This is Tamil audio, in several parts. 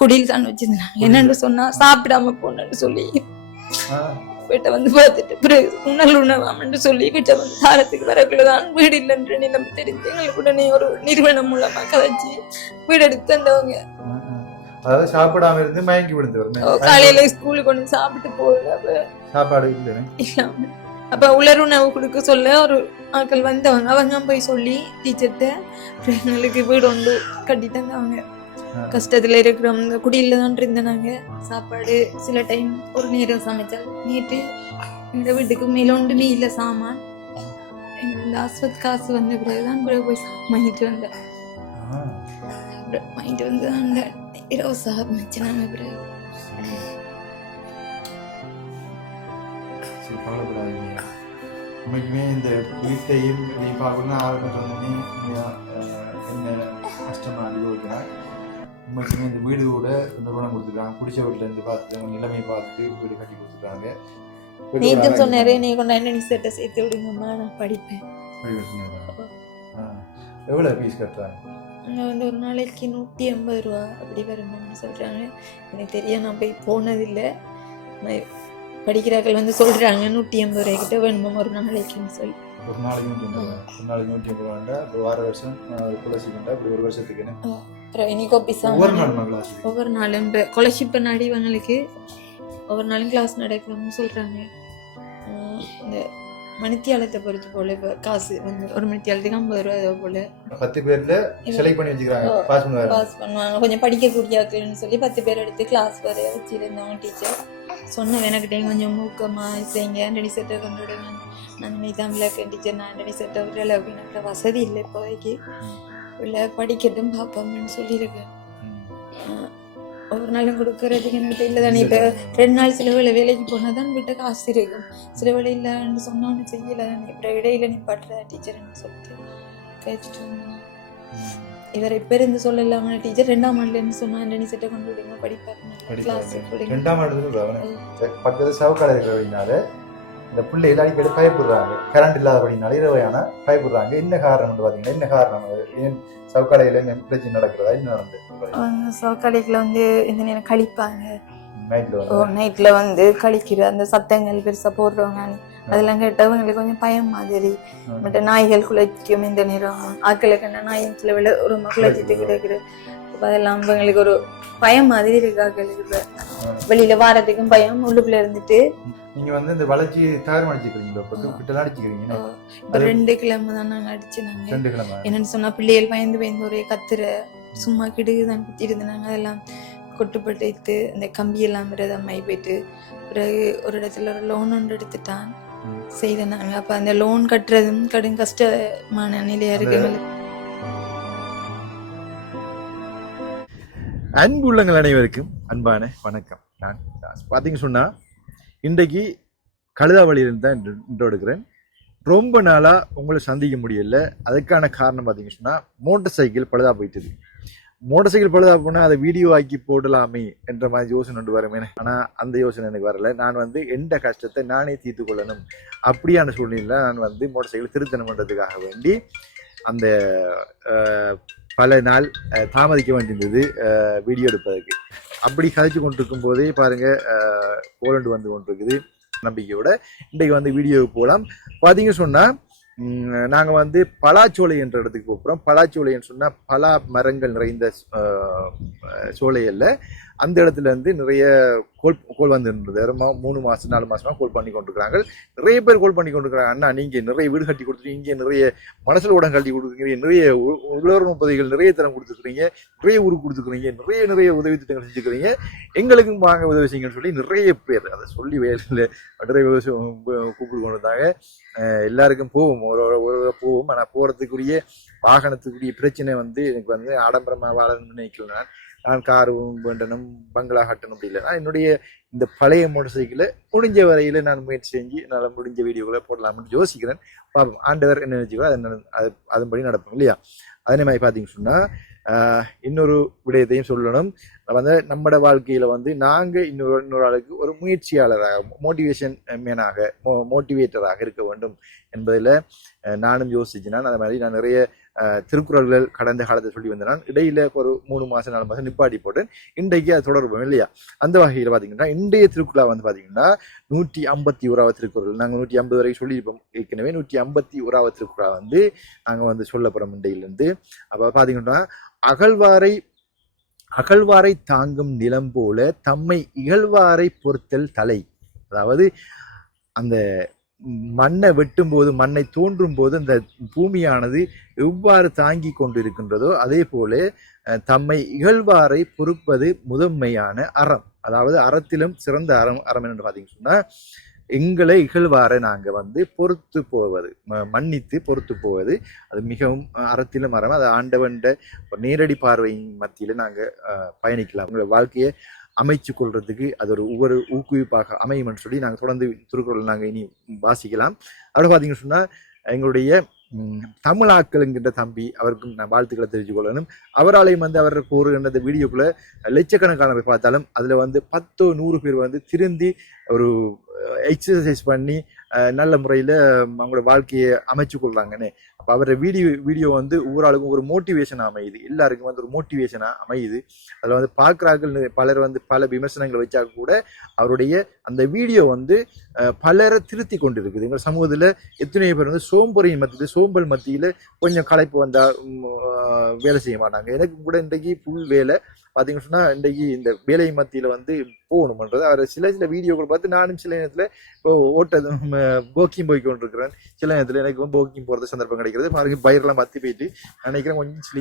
குடியில் தான் வச்சிருந்தாங்க. என்னன்னு சொன்னா சாப்பிடாம போனேன்னு சொல்லி வீட்டை வந்து பார்த்துட்டு பிறகு உணல் உணவாமன்னு சொல்லி வீட்டை வந்து தாரத்துக்கு வரக்குள்ளதான் வீடு இல்லைன்ற நிலம் தெரிஞ்சு எங்களுக்கு உடனே ஒரு நிறுவனம் மூலமா கதைச்சு வீடு எடுத்து வந்தவங்க. அதாவது சாப்பிடாம இருந்து மயங்கி விழுந்து காலையில ஸ்கூலுக்கு கொண்டு சாப்பிட்டு போகல, சாப்பாடு இல்லாம அப்ப உலருணவு கொடுக்க சொல்ல ஒரு ஆட்கள் வந்தவங்க. அவங்க போய் சொல்லி டீச்சர்கிட்ட எங்களுக்கு வீடு ஒன்று கட்டி தந்தவங்க. கஷ்டத்துல இருக்கிறோம், இந்த குடியில தான் இருந்தாங்க. சாப்பாடு சில டைம் ஒரு நேரம் சமைச்சாங்க. நேற்று இந்த வீட்டுக்கு மேலோண்டு நீ இல்ல சாமான் இந்த ஆஸ்பத் காசு வந்த பிறகுதான் பிறகு போய் வாங்கிட்டு வந்தேன். வாங்கிட்டு வந்து அந்த இரவு சாப்பிச்சு நாங்க பிறகு உண்மைக்குமே இந்த வீட்டையும் பார்க்கணும்னா ஆரம்பத்துலேருந்துமே என்ன கஷ்டமாக அனுபவிக்கிறான். உண்மைக்குமே இந்த வீடு கூட நிறுவனம் கொடுத்துருக்காங்க. பிடிச்ச வீட்டிலேருந்து பார்த்து நிலைமையை பார்த்துட்டு வீடு கட்டி கொடுத்துருக்காங்க. நீங்க சொன்னாரு நீ கொண்டாந்து நீ செட்டை சேர்த்து விடுங்கம்மா நான் படிப்பேன். எவ்வளோ ஃபீஸ் கட்டுறாங்க? அங்கே வந்து ஒரு நாளைக்கு 150 ரூபா அப்படி வருமானு சொல்கிறாங்க. எனக்கு தெரியும், நான் போய் போனதில்லை. படிக்கிறாக்கள் வந்து சொல்கிறாங்க 150 ரூபாய்க்கிட்ட வேணுமா ஒரு நாளைக்குன்னு சொல்லி. ஒரு நாளைக்கு 150 ரூபாண்டா இப்போ வார வருஷம் ஸ்காலர்ஷிப்ண்டா இப்படி ஒரு வருஷத்துக்கு அப்புறம் இனி கோபிசா ஒவ்வொரு நாளும் இப்போ ஸ்காலர்ஷிப் பண்ணாடி இவங்களுக்கு ஒவ்வொரு நாளும் கிளாஸ் நடக்கணும்னு சொல்கிறாங்க. இந்த மணித்தியாலத்தை பொறுத்து போல இப்போ காசு வந்து ஒரு மணித்தியாலத்துக்கு 50 ரூபா ஏதோ போல 10 பேர்ல செலக்ட் பண்ணி வச்சுக்கிறாங்க. பாஸ் பண்ணுவாங்க. கொஞ்சம் படிக்கக்கூடிய ஆட்கள்னு சொல்லி 10 பேர் எடுத்து கிளாஸ் வர வச்சுருந்தவங்க. டீச்சர் சொன்ன எனக்கிட்டே கொஞ்சம் மூக்கமாக செய்யுங்க, ஆண்டனி செட்டை கொண்டு விடுங்க. நான் தான் விளக்கு டீச்சர், நான் ஆண்டனி செட்டை விடலை அப்படின்னு வசதி இல்லை இப்போதைக்கு. இல்லை படிக்கட்டும் பார்ப்போம்னு சொல்லியிருக்கேன். ஒவ்வொரு நாளும் கொடுக்கறதுக்கு எனக்கு இல்லை தானே. இப்போ 2 நாள் சில வேலை வேலைக்கு போனால் தான் விட்ட காசு இருக்கும். சில வேலை இல்லைன்னு சொன்னோன்னு செய்யலை தானே. இப்போ இடையில நீ படுற டீச்சர்ன்னு சொல்லிட்டு கேட்டுட்டு வந்தேன். இவர் இப்போ இருந்து சொல்லலாம டீச்சர் 2ஆம் ஆண்டுன்னு சொன்னா ஆண்டனி செட்டை கொண்டு விடுங்க படிப்பாரு கிளாஸ். 2ஆம் ஆண்டு பக்கத்து சவுக்கால இருக்கிறதுனால இந்த பிள்ளை அடிக்கடி பயப்படுறாங்க. கரண்ட் இல்லாதபடினால இரவையான பயப்படுறாங்க. என்ன காரணம் பார்த்தீங்கன்னா என்ன காரணம்? ஏன் சவுக்காலையில் என்ன பிரச்சனை நடக்கிறதா? என்ன நடந்தது? சவுக்காலைக்குள்ள வந்து இந்த நேரம் கழிப்பாங்க. நைட்ல வந்து கழிக்கிற அந்த சத்தங்கள் பெருசா போடுறவங்க அதெல்லாம் கேட்டவங்களுக்கு கொஞ்சம் பயம் மாதிரி. மற்ற நாய்கள் குலைக்கும் இந்த நேரம் ஆக்களுக்கு என்ன நாய் சில வேலை ஒரு குலைச்சிட்டு கிடக்குது. அதெல்லாம் எங்களுக்கு ஒரு பயம் மாதிரி இருக்கு. ஆக்களுக்கு வெளியில வாரத்துக்கும் பயம், உள்ளுக்குள்ள இருந்துட்டு. நீங்க வந்து இந்த வளர்ச்சி தயார் அடிச்சுக்கிறீங்களோ? அடிச்சுக்கிறீங்க. இப்ப 2 கிழமை தான் நாங்க அடிச்சுனாங்க. 2 கிழமை என்னன்னு சொன்னா பிள்ளைகள் பயந்து ஒரே கத்துற சும்மா கிடுதான் குத்தி இருந்தாங்க. அதெல்லாம் கொட்டுப்பட்டு அந்த கம்பியெல்லாம் அம்மாயி போயிட்டு பிறகு ஒரு இடத்துல ஒரு லோன் ஒன்று எடுத்துட்டான் செய்தாங்க. அப்ப அந்த லோன் கட்டுறதும் கடும் கஷ்டமான நிலையா இருக்கு. அன்பு உள்ளங்கள் அனைவருக்கும் அன்பான வணக்கம். நான் பார்த்தீங்க சொன்னா இன்றைக்கு கழுதாவளியிலிருந்து தான் இன்ட்ரோ எடுக்கிறேன். ரொம்ப நாளா உங்களை சந்திக்க முடியல. அதுக்கான காரணம் பார்த்தீங்க சொன்னா மோட்டர் சைக்கிள் பழுதா போயிட்டுது. மோட்டர் சைக்கிள் பழுதா போனால் அதை வீடியோ ஆக்கி போடலாமே என்ற மாதிரி யோசனை ஒன்று வருமே. ஆனால் அந்த யோசனை எனக்கு வரல. நான் வந்து எந்த கஷ்டத்தை நானே தீர்த்து கொள்ளணும் அப்படியான சூழ்நிலையில் நான் வந்து மோட்டர் சைக்கிள் திருத்தணும் பண்ணுறதுக்காக வேண்டி அந்த பல நாள் தாமதிக்க வேண்டியிருந்தது வீடியோ எடுப்பதற்கு. அப்படி கதைச்சு கொண்டிருக்கும் போதே பாருங்க போலண்டு வந்து கொண்டிருக்குது. நம்பிக்கையோட இன்றைக்கு வந்து வீடியோவுக்கு போகலாம். பார்த்தீங்க சொன்னால் நாங்கள் வந்து பலாச்சோலை என்ற இடத்துக்கு போகிறோம். பலாச்சோலைன்னு சொன்னால் பலா மரங்கள் நிறைந்த சோலையில் அந்த இடத்துல இருந்து நிறைய கோல் வந்துருந்தது. 3 மாதம் 4 மாதமாக கோல் பண்ணி கொண்டிருக்கிறாங்க. நிறைய பேர் கோல் பண்ணி கொண்டிருக்கிறாங்க. அண்ணா நீங்கள் நிறைய வீடு கட்டி கொடுத்துருக்கீங்க, இங்கே நிறைய மனசில் உடம் கட்டி கொடுத்துருக்கீங்க, நிறைய உலக உதவிகள் நிறைய தரம் கொடுத்துருக்குறீங்க, நிறைய ஊருக்கு கொடுத்துருக்குறீங்க, நிறைய உதவி திட்டங்கள் செஞ்சுக்கிறீங்க, எங்களுக்கும் வாங்க உதவி செய்யுங்கன்னு சொல்லி நிறைய பேர் அதை சொல்லி வேலையில் நிறைய கூப்பிட்டு கொண்டு வந்தாங்க. எல்லாருக்கும் போவோம், ஒரு போவோம். ஆனால் போகிறதுக்குரிய வாகனத்துக்குரிய பிரச்சனை வந்து எனக்கு வந்து ஆடம்பரமாக வாழணும்னு நினைக்கல. நான் காரு வேண்டணும், பங்களா கட்டணும் அப்படி இல்லை. நான் என்னுடைய இந்த பழைய மோட்டர் சைக்கிளை முடிஞ்ச வரையில் நான் முயற்சி செஞ்சு என்னால் முடிஞ்ச வீடியோக்களை போடலாம்னு யோசிக்கிறேன். பார்ப்போம் ஆண்டவர் என்ன நினைச்சுக்கோ அதன்படி நடப்போம் இல்லையா. அதே மாதிரி பார்த்தீங்கன்னு சொன்னால் இன்னொரு விடயத்தையும் சொல்லணும். வந்து நம்மட வாழ்க்கையில் வந்து நாங்கள் இன்னொரு ஆளுக்கு ஒரு முயற்சியாளராக, மோட்டிவேஷன் மேனாக, மோட்டிவேட்டராக இருக்க வேண்டும் என்பதில் நானும் யோசிச்சினான். அது மாதிரி நான் நிறைய திருக்குறள்கள் கடந்த காலத்தை சொல்லி வந்தேன். இடையில ஒரு 3 மாதம் 4 மாதம் நிப்பாட்டி போட்டேன். இன்றைக்கு அது தொடர்பு இல்லையா? அந்த வகையில் பார்த்தீங்கன்னா இன்றைய திருக்குறளா வந்து பார்த்தீங்கன்னா 151வது திருக்குறள். நாங்கள் 150 வரை சொல்லியிருப்போம். ஏற்கனவே 151வது திருக்குறளா வந்து நாங்கள் வந்து சொல்ல போகிறோம் இன்றையிலிருந்து. அப்போ பார்த்தீங்கன்னா அகழ்வாரை தாங்கும் நிலம் போல தம்மை இகழ்வாரை பொறுத்தல் தலை. அதாவது அந்த மண்ணை வெட்டும் போது, மண்ணை தோன்றும் போது அந்த பூமியானது எவ்வாறு தாங்கி கொண்டிருக்கின்றதோ அதே போல தம்மை இகழ்வாரை பொறுப்பது முதன்மையான அறம். அதாவது அறத்திலும் சிறந்த அறம் என்று பார்த்தீங்கன்னு சொன்னா எங்களை இகழ்வாரை நாங்கள் வந்து பொறுத்து போவது, மன்னித்து பொறுத்து போவது, அது மிகவும் அறத்திலும் அறம். அது ஆண்டவன்ட நேரடி பார்வையின் மத்தியில் நாங்கள் பயணிக்கலாம். உங்களை வாழ்க்கையை அமைச்சு கொள்றதுக்கு அது ஒவ்வொரு ஊக்குவிப்பாக அமையும்னு சொல்லி நாங்கள் தொடர்ந்து திருக்குறள் நாங்கள் இனி வாசிக்கலாம். அப்படி பார்த்தீங்கன்னு சொன்னால் எங்களுடைய தமிழாக்கள் என்கின்ற தம்பி, அவருக்கும் நான் வாழ்த்துக்களை தெரிஞ்சு கொள்ளணும். அவராலையும் வந்து அவர் கூறுகின்ற வீடியோக்குள்ள லட்சக்கணக்கான பேர் பார்த்தாலும் அதில் வந்து 10-100 பேர் வந்து திருந்தி ஒரு எக்ஸசைஸ் பண்ணி நல்ல முறையில் அவங்களோட வாழ்க்கையை அமைச்சு கொள்றாங்கன்னு. அப்போ அவரோட வீடியோ வந்து ஒவ்வொரு ஆளுக்கும் ஒரு மோட்டிவேஷனாக அமையுது, எல்லாருக்கும் வந்து ஒரு மோட்டிவேஷனாக அமையுது. அதில் வந்து பார்க்குறார்கள் பலர் வந்து பல விமர்சனங்கள் வச்சா கூட அவருடைய அந்த வீடியோ வந்து பலரை திருத்தி கொண்டு இருக்குது. எங்கள் சமூகத்தில் எத்தனையோ பேர் வந்து சோம்பல் மத்தியில் கொஞ்சம் களைப்பு வந்தால் வேலை செய்ய மாட்டாங்க. எனக்கு கூட இன்றைக்கு ஃபுல் வேலை பார்த்தீங்கன்னு சொன்னால் இன்றைக்கு இந்த வேலை மத்தியில் வந்து போகணுமன்றது அவர் சில வீடியோக்கள் பார்த்து நானும் சில நேரத்தில் இப்போ போக்கிங் போய் கொண்டிருக்கிறேன். சில நேரத்தில் எனக்கு போக்கிங் போகிறது சந்தர்ப்பம் கிடைக்கிறது. பாருங்க பயிரெல்லாம் பற்றி போயிட்டு நினைக்கிறேன்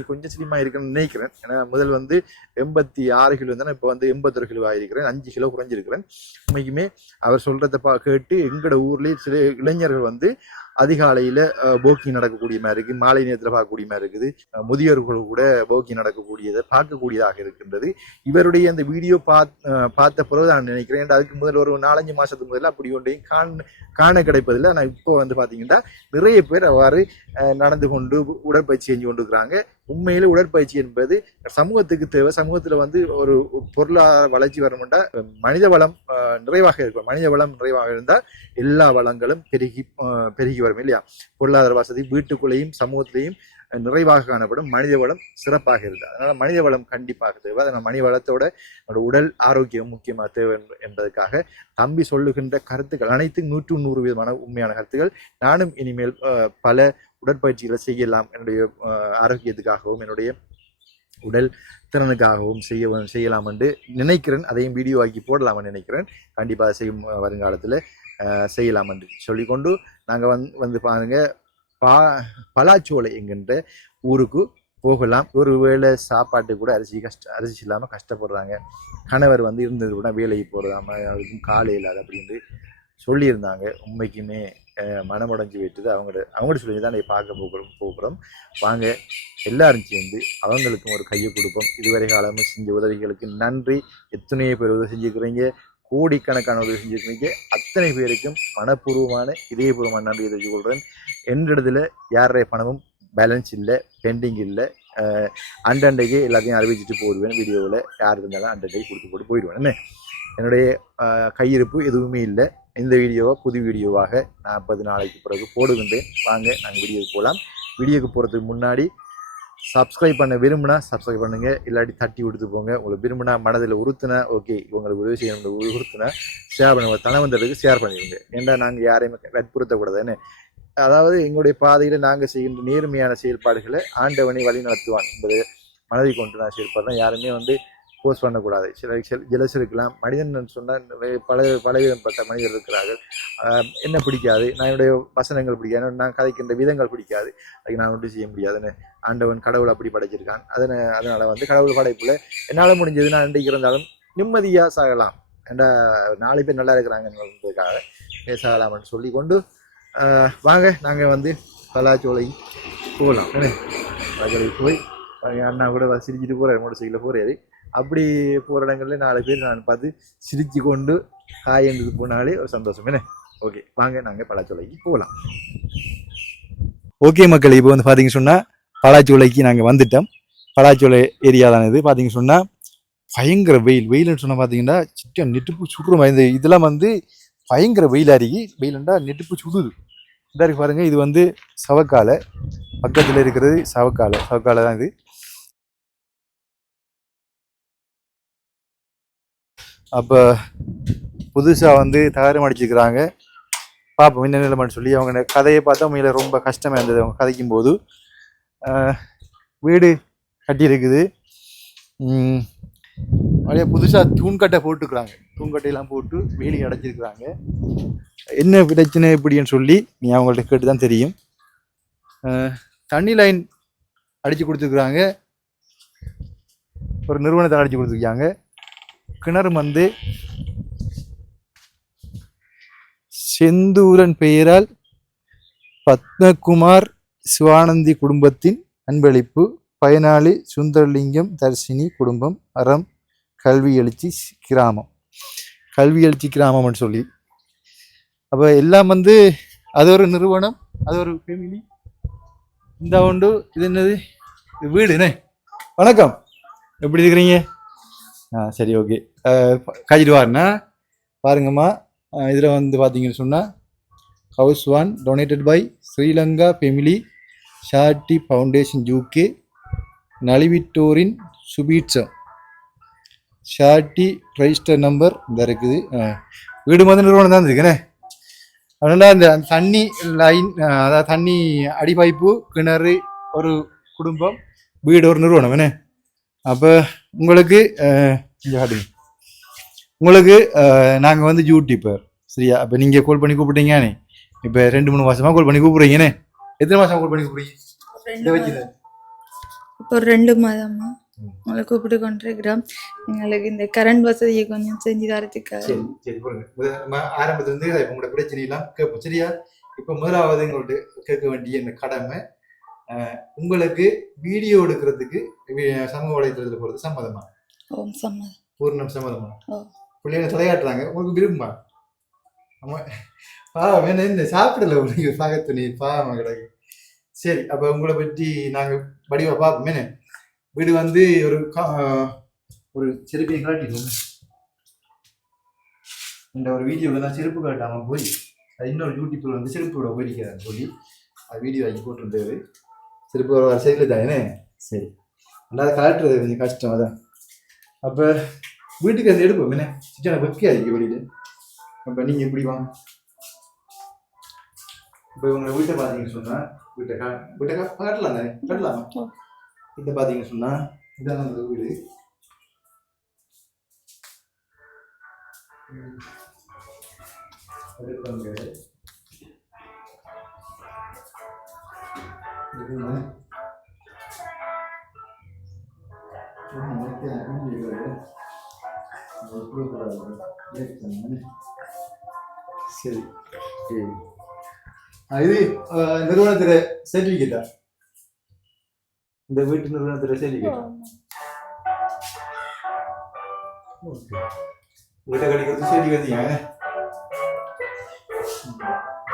கொஞ்சம் சிலிமாக இருக்குன்னு நினைக்கிறேன். ஏன்னா முதல் வந்து 86 கிலோ இருந்தால் இப்போ வந்து 81 கிலோ ஆகிருக்கிறேன். 5 கிலோ குறைஞ்சிருக்கிறேன். உண்மைக்குமே அவர் சொல்கிறத கேட்டு எங்களோட ஊர்லேயே சில இளைஞர்கள் வந்து அதிகாலையில் போக்கிங் நடக்கக்கூடிய மாதிரி இருக்குது, மாலை நேரத்தில் பார்க்கக்கூடிய மாதிரி இருக்குது, முதியோர்கள் கூட போக்கிங் நடக்கக்கூடியதை பார்க்கக்கூடியதாக இருக்கின்றது. இவருடைய அந்த வீடியோ பார்த்த பிறகு நான் நினைக்கிறேன், அதுக்கு முதல் ஒரு 4-5 மாதத்துக்கு முதல்ல அப்படி ஒன்றையும் காண கிடைப்பதில்லை. ஆனால் இப்போ வந்து பார்த்தீங்கன்னா நிறைய பேர் அவ்வாறு நடந்து கொண்டு உடற்பயிற்சி செஞ்சு கொண்டு இருக்கிறாங்க. உண்மையில உடற்பயிற்சி என்பது சமூகத்துக்கு தேவை. சமூகத்தில் வந்து ஒரு பொருளாதார வளர்ச்சி வரணும்னா மனித வளம் நிறைவாக இருக்கும். மனித வளம் நிறைவாக இருந்தால் எல்லா வளங்களும் பெருகி வரும் இல்லையா? பொருளாதார வசதி வீட்டுக்குள்ளேயும் சமூகத்திலையும் நிறைவாக காணப்படும். மனித வளம் சிறப்பாக இருந்தால் அதனால மனித வளம் கண்டிப்பாக தேவை. அதனால் மனித வளத்தோட உடல் ஆரோக்கியம் முக்கியமாக தேவை என்பதற்காக தம்பி சொல்லுகின்ற கருத்துக்கள் அனைத்தும் 100% உண்மையான கருத்துக்கள். நானும் இனிமேல் பல உடற்பயிற்சிகளை செய்யலாம், என்னுடைய ஆரோக்கியத்துக்காகவும் என்னுடைய உடல் திறனுக்காகவும் செய்யலாம் என்று நினைக்கிறேன். அதையும் வீடியோ ஆக்கி போடலாம்னு நினைக்கிறேன். கண்டிப்பாக செய்யும் வருங்காலத்தில் செய்யலாம் என்று சொல்லிக்கொண்டு நாங்கள் வந்து பாருங்க பலாச்சோலை என்கின்ற ஊருக்கு போகலாம். ஒரு வேளை சாப்பாட்டு கூட அரிசி இல்லாமல் கஷ்டப்படுறாங்க. கணவர் வந்து இருந்தது கூட வேலைக்கு போகிறதாம அவருக்கும் காலை இல்லாது அப்படின்ட்டு சொல்லியிருந்தாங்க. உண்மைக்குமே மனமுடைஞ்சு விட்டுது. அவங்கள்ட்ட சொல்லி தான் பார்க்க போகிறோம். வாங்க எல்லாரும் சேர்ந்து அவங்களுக்கும் ஒரு கையை கொடுப்போம். இதுவரை காலமும் செஞ்ச உதவிகளுக்கு நன்றி. எத்தனையோ பேர் உதவி செஞ்சுக்கிறீங்க, கோடிக்கணக்கான உதவி செஞ்சுருக்கீங்க. அத்தனை பேருக்கும் மனப்பூர்வமான இதயபூர்வமான நன்றியை தெரிஞ்சு கொள்கிறேன். என்னிடத்துல யாருடைய பணமும் பேலன்ஸ் இல்லை, பெண்டிங் இல்லை. அண்டண்டைக்கு எல்லாத்தையும் அறிவிச்சிட்டு போடுவேன். வீடியோவில் யார் இருந்தாலும் அண்டண்டைக்கு கொடுத்து போட்டு போயிடுவேன். என்ன என்னுடைய கையிருப்பு எதுவுமே இல்லை. இந்த வீடியோவை புது வீடியோவாக 40 நாளைக்கு பிறகு போடுகின்றேன். வாங்க நாங்கள் வீடியோக்கு போகலாம். வீடியோக்கு போகிறதுக்கு முன்னாடி சப்ஸ்கிரைப் பண்ண விரும்பினா சப்ஸ்கிரைப் பண்ணுங்க, இல்லாட்டி தட்டி கொடுத்து போங்க. உங்களுக்கு விரும்பினா மனதில் உறுத்துனா ஓகே, உங்களுக்கு உதவி செய்யணும் உறுத்துனா ஷேர் பண்ணுங்க, தனவந்தருக்கு ஷேர் பண்ணிடுங்க. ஏன்னா நாங்கள் யாரையுமே வற்புறுத்தக்கூடாதுன்னு. அதாவது எங்களுடைய பாதையில் நாங்கள் செய்கின்ற நேர்மையான செயல்பாடுகளை ஆண்டவனை வழி நடத்துவான் என்பது மனதில் கொண்டு நான் செயல்படுறேன். யாருமே வந்து போஸ்ட் பண்ணக்கூடாது. சில ஜெலஸ் இருக்கலாம். மனிதன் சொன்னால் பலவிதப்பட்ட மனிதர் இருக்கிறார்கள். என்ன பிடிக்காது, நான் என்னுடைய வசனங்கள் பிடிக்காது, நான் கதைக்கின்ற விதங்கள் பிடிக்காது, அதுக்கு நான் ஒன்றும் செய்ய முடியாதுன்னு ஆண்டவன் கடவுள் அப்படி படைச்சிருக்கான். அதனால வந்து கடவுள் படைப்புல என்னால் முடிஞ்சது நான் இன்றைக்கு இருந்தாலும் நிம்மதியாக சாகலாம். ஏண்டா 4 பேர் நல்லா இருக்கிறாங்கன்றதுக்காக சாகலாம்னு சொல்லி கொண்டு வாங்க நாங்கள் வந்து பலாச்சோலை போகலாம். பலாச்சோலை போய் அண்ணா கூட சிரிச்சுட்டு போகிறேன், மோட்டர் சைக்கிளில் போகிறாரு. அப்படி போகிற இடங்கள்ல 4 பேர் நான் பார்த்து சிரிச்சு கொண்டு காய் என்றது போனாலே ஒரு சந்தோஷம். என்ன ஓகே, வாங்க நாங்கள் பலாச்சோலைக்கு போகலாம். ஓகே மக்கள், இப்போ வந்து பார்த்தீங்க சொன்னால் பலாச்சோலைக்கு நாங்கள் வந்துட்டோம். பலாச்சோலை ஏரியா தானே இது. பார்த்தீங்க சொன்னால் பயங்கர வெயில்னு சொன்னால் பார்த்தீங்கன்னா சிட்டம் நெட்டுப்பு சுடுற மாதிரி. இதெல்லாம் வந்து பயங்கர வெயிலாகி வெயிலுண்டா நெட்டுப்பு சுடுது. இதாருக்கு பாருங்க, இது வந்து சவக்காலை. பக்கத்தில் இருக்கிறது சவக்காலை தான் இது. அப்போ புதுசாக வந்து தகரம் அடிச்சுக்கிறாங்க. பார்ப்போம் என்ன நிலைமைன்னு சொல்லி. அவங்க கதையை பார்த்தா உண்மையில ரொம்ப கஷ்டமாக இருந்தது. அவங்க கதைக்கும் போது வீடு கட்டியிருக்குது. அப்படியே புதுசாக தூண்கட்டை போட்டுக்கிறாங்க. தூண்கட்டையெல்லாம் போட்டு வேலி அடைச்சிருக்கிறாங்க. என்ன பிரச்சனை எப்படின்னு சொல்லி நீ அவங்கள்ட்ட கேட்டு தான் தெரியும். தண்ணி லைன் அடித்து கொடுத்துருக்குறாங்க. ஒரு நிறுவனத்தை அடித்து கொடுத்துருக்காங்க. கிணறு வந்து செந்தூரன் பெயரால் பத்மகுமார் சிவானந்தி குடும்பத்தின் அன்பளிப்பு. பயனாளி சுந்தரலிங்கம் தர்ஷினி குடும்பம். அறம் கல்வி எழுச்சி கிராமம்னு சொல்லி. அப்போ எல்லாம் வந்து அது ஒரு நிறுவனம், அது ஒரு ஃபேமிலி. இந்த உண்டு இது என்னது வீடுண்ணே. வணக்கம், எப்படி இருக்கிறீங்க? சரி, ஓகே. காய்ச்சிடுவாருண்ணா பாருங்கம்மா. இதில் வந்து பார்த்தீங்கன்னு சொன்னால் house one donated by Sri Lanka family charity foundation UK நலிவிட்டோரின் சுபீட்சம் ஷார்ட்டி ரெஜிஸ்டர் நம்பர் இந்த இருக்குது. வீடு மாதிரி நிறுவனம் தான் இருக்குண்ணே. அதனால் அந்த தண்ணி லைன், அதாவது தண்ணி அடிபைப்பு, கிணறு ஒரு குடும்பம், வீடு ஒரு நிறுவனம் என்ன. அப்போ உங்களுக்கு நாங்கள் வந்து யூடியூபர், சரியா? அப்போ நீங்கள் கால் பண்ணி கூப்பிட்டீங்கண்ணே. இப்போ 2-3 மாதமாக கால் பண்ணி கூப்பிட்றீங்கண்ணே. எத்தனை மாதம் கால் பண்ணி கூப்பிட்றீங்க? இப்போ 2 மாதமா உங்களை கூப்பிட்டு கொண்டிருக்கிறோம். எங்களுக்கு இந்த கரண்ட் வசதியை கொஞ்சம் செஞ்சு தரத்துக்காக. சரி, ஆரம்பத்துலேருந்து உங்களோட பிரச்சனையெல்லாம் கேட்போம், சரியா? இப்போ முதலாவது எங்கள்கிட்ட கேட்க வேண்டிய இந்த கடமை, உங்களுக்கு வீடியோ எடுக்கிறதுக்கு சமூக வலைத்தளத்தில் போகிறது சம்மதமா? ஓம் சம்மதம். பூர்ணம் சம்மதமா? பிள்ளைங்க தலையாட்டுறாங்க, உங்களுக்கு விரும்புமா? வேணும் இந்த சாப்பிடல உங்களுக்கு சாகத்துணி பாவமா கிடக்கு. சரி, அப்போ உங்களை பற்றி நாங்கள் வடிவாக பார்ப்போமே. வீடு வந்து ஒரு செருப்பையும் காட்டிடுவோம். இந்த ஒரு வீடியோவில் தான் செருப்பு காட்டாமல் போய் இன்னொரு யூடியூப்பில் வந்து செருப்போட போயிருக்கிறான்னு சொல்லி அது வீடியோ ஆகி போட்டிருந்தது. செருப்பு ஒரு சைடில் தானே. சரி, அல்லாத காட்டுறது கொஞ்சம் கஷ்டம் அதான். அப்போ வீட்டுக்கு அந்த எடுப்போம் என்ன சின்ன வெக்கையா இருக்கு வெளியில். அப்போ நீங்கள் எப்படி வாங்க. இப்போ உங்களை வீட்டை பார்த்தீங்கன்னு சொன்னால் வீட்டை காட்டலாம் தானே, காட்டலாமா? வீட்டை பார்த்தீங்கன்னு சொன்னால் இதான் அந்த வீடு. சரி, இது நிறுவனத்துல சர்டிபிகேட்டா? இந்த வீட்டு நிறுவனத்துல சர்டிபிகேட்டா? வீட்டை கட்டிக்கிறது சர்டிபிகேட்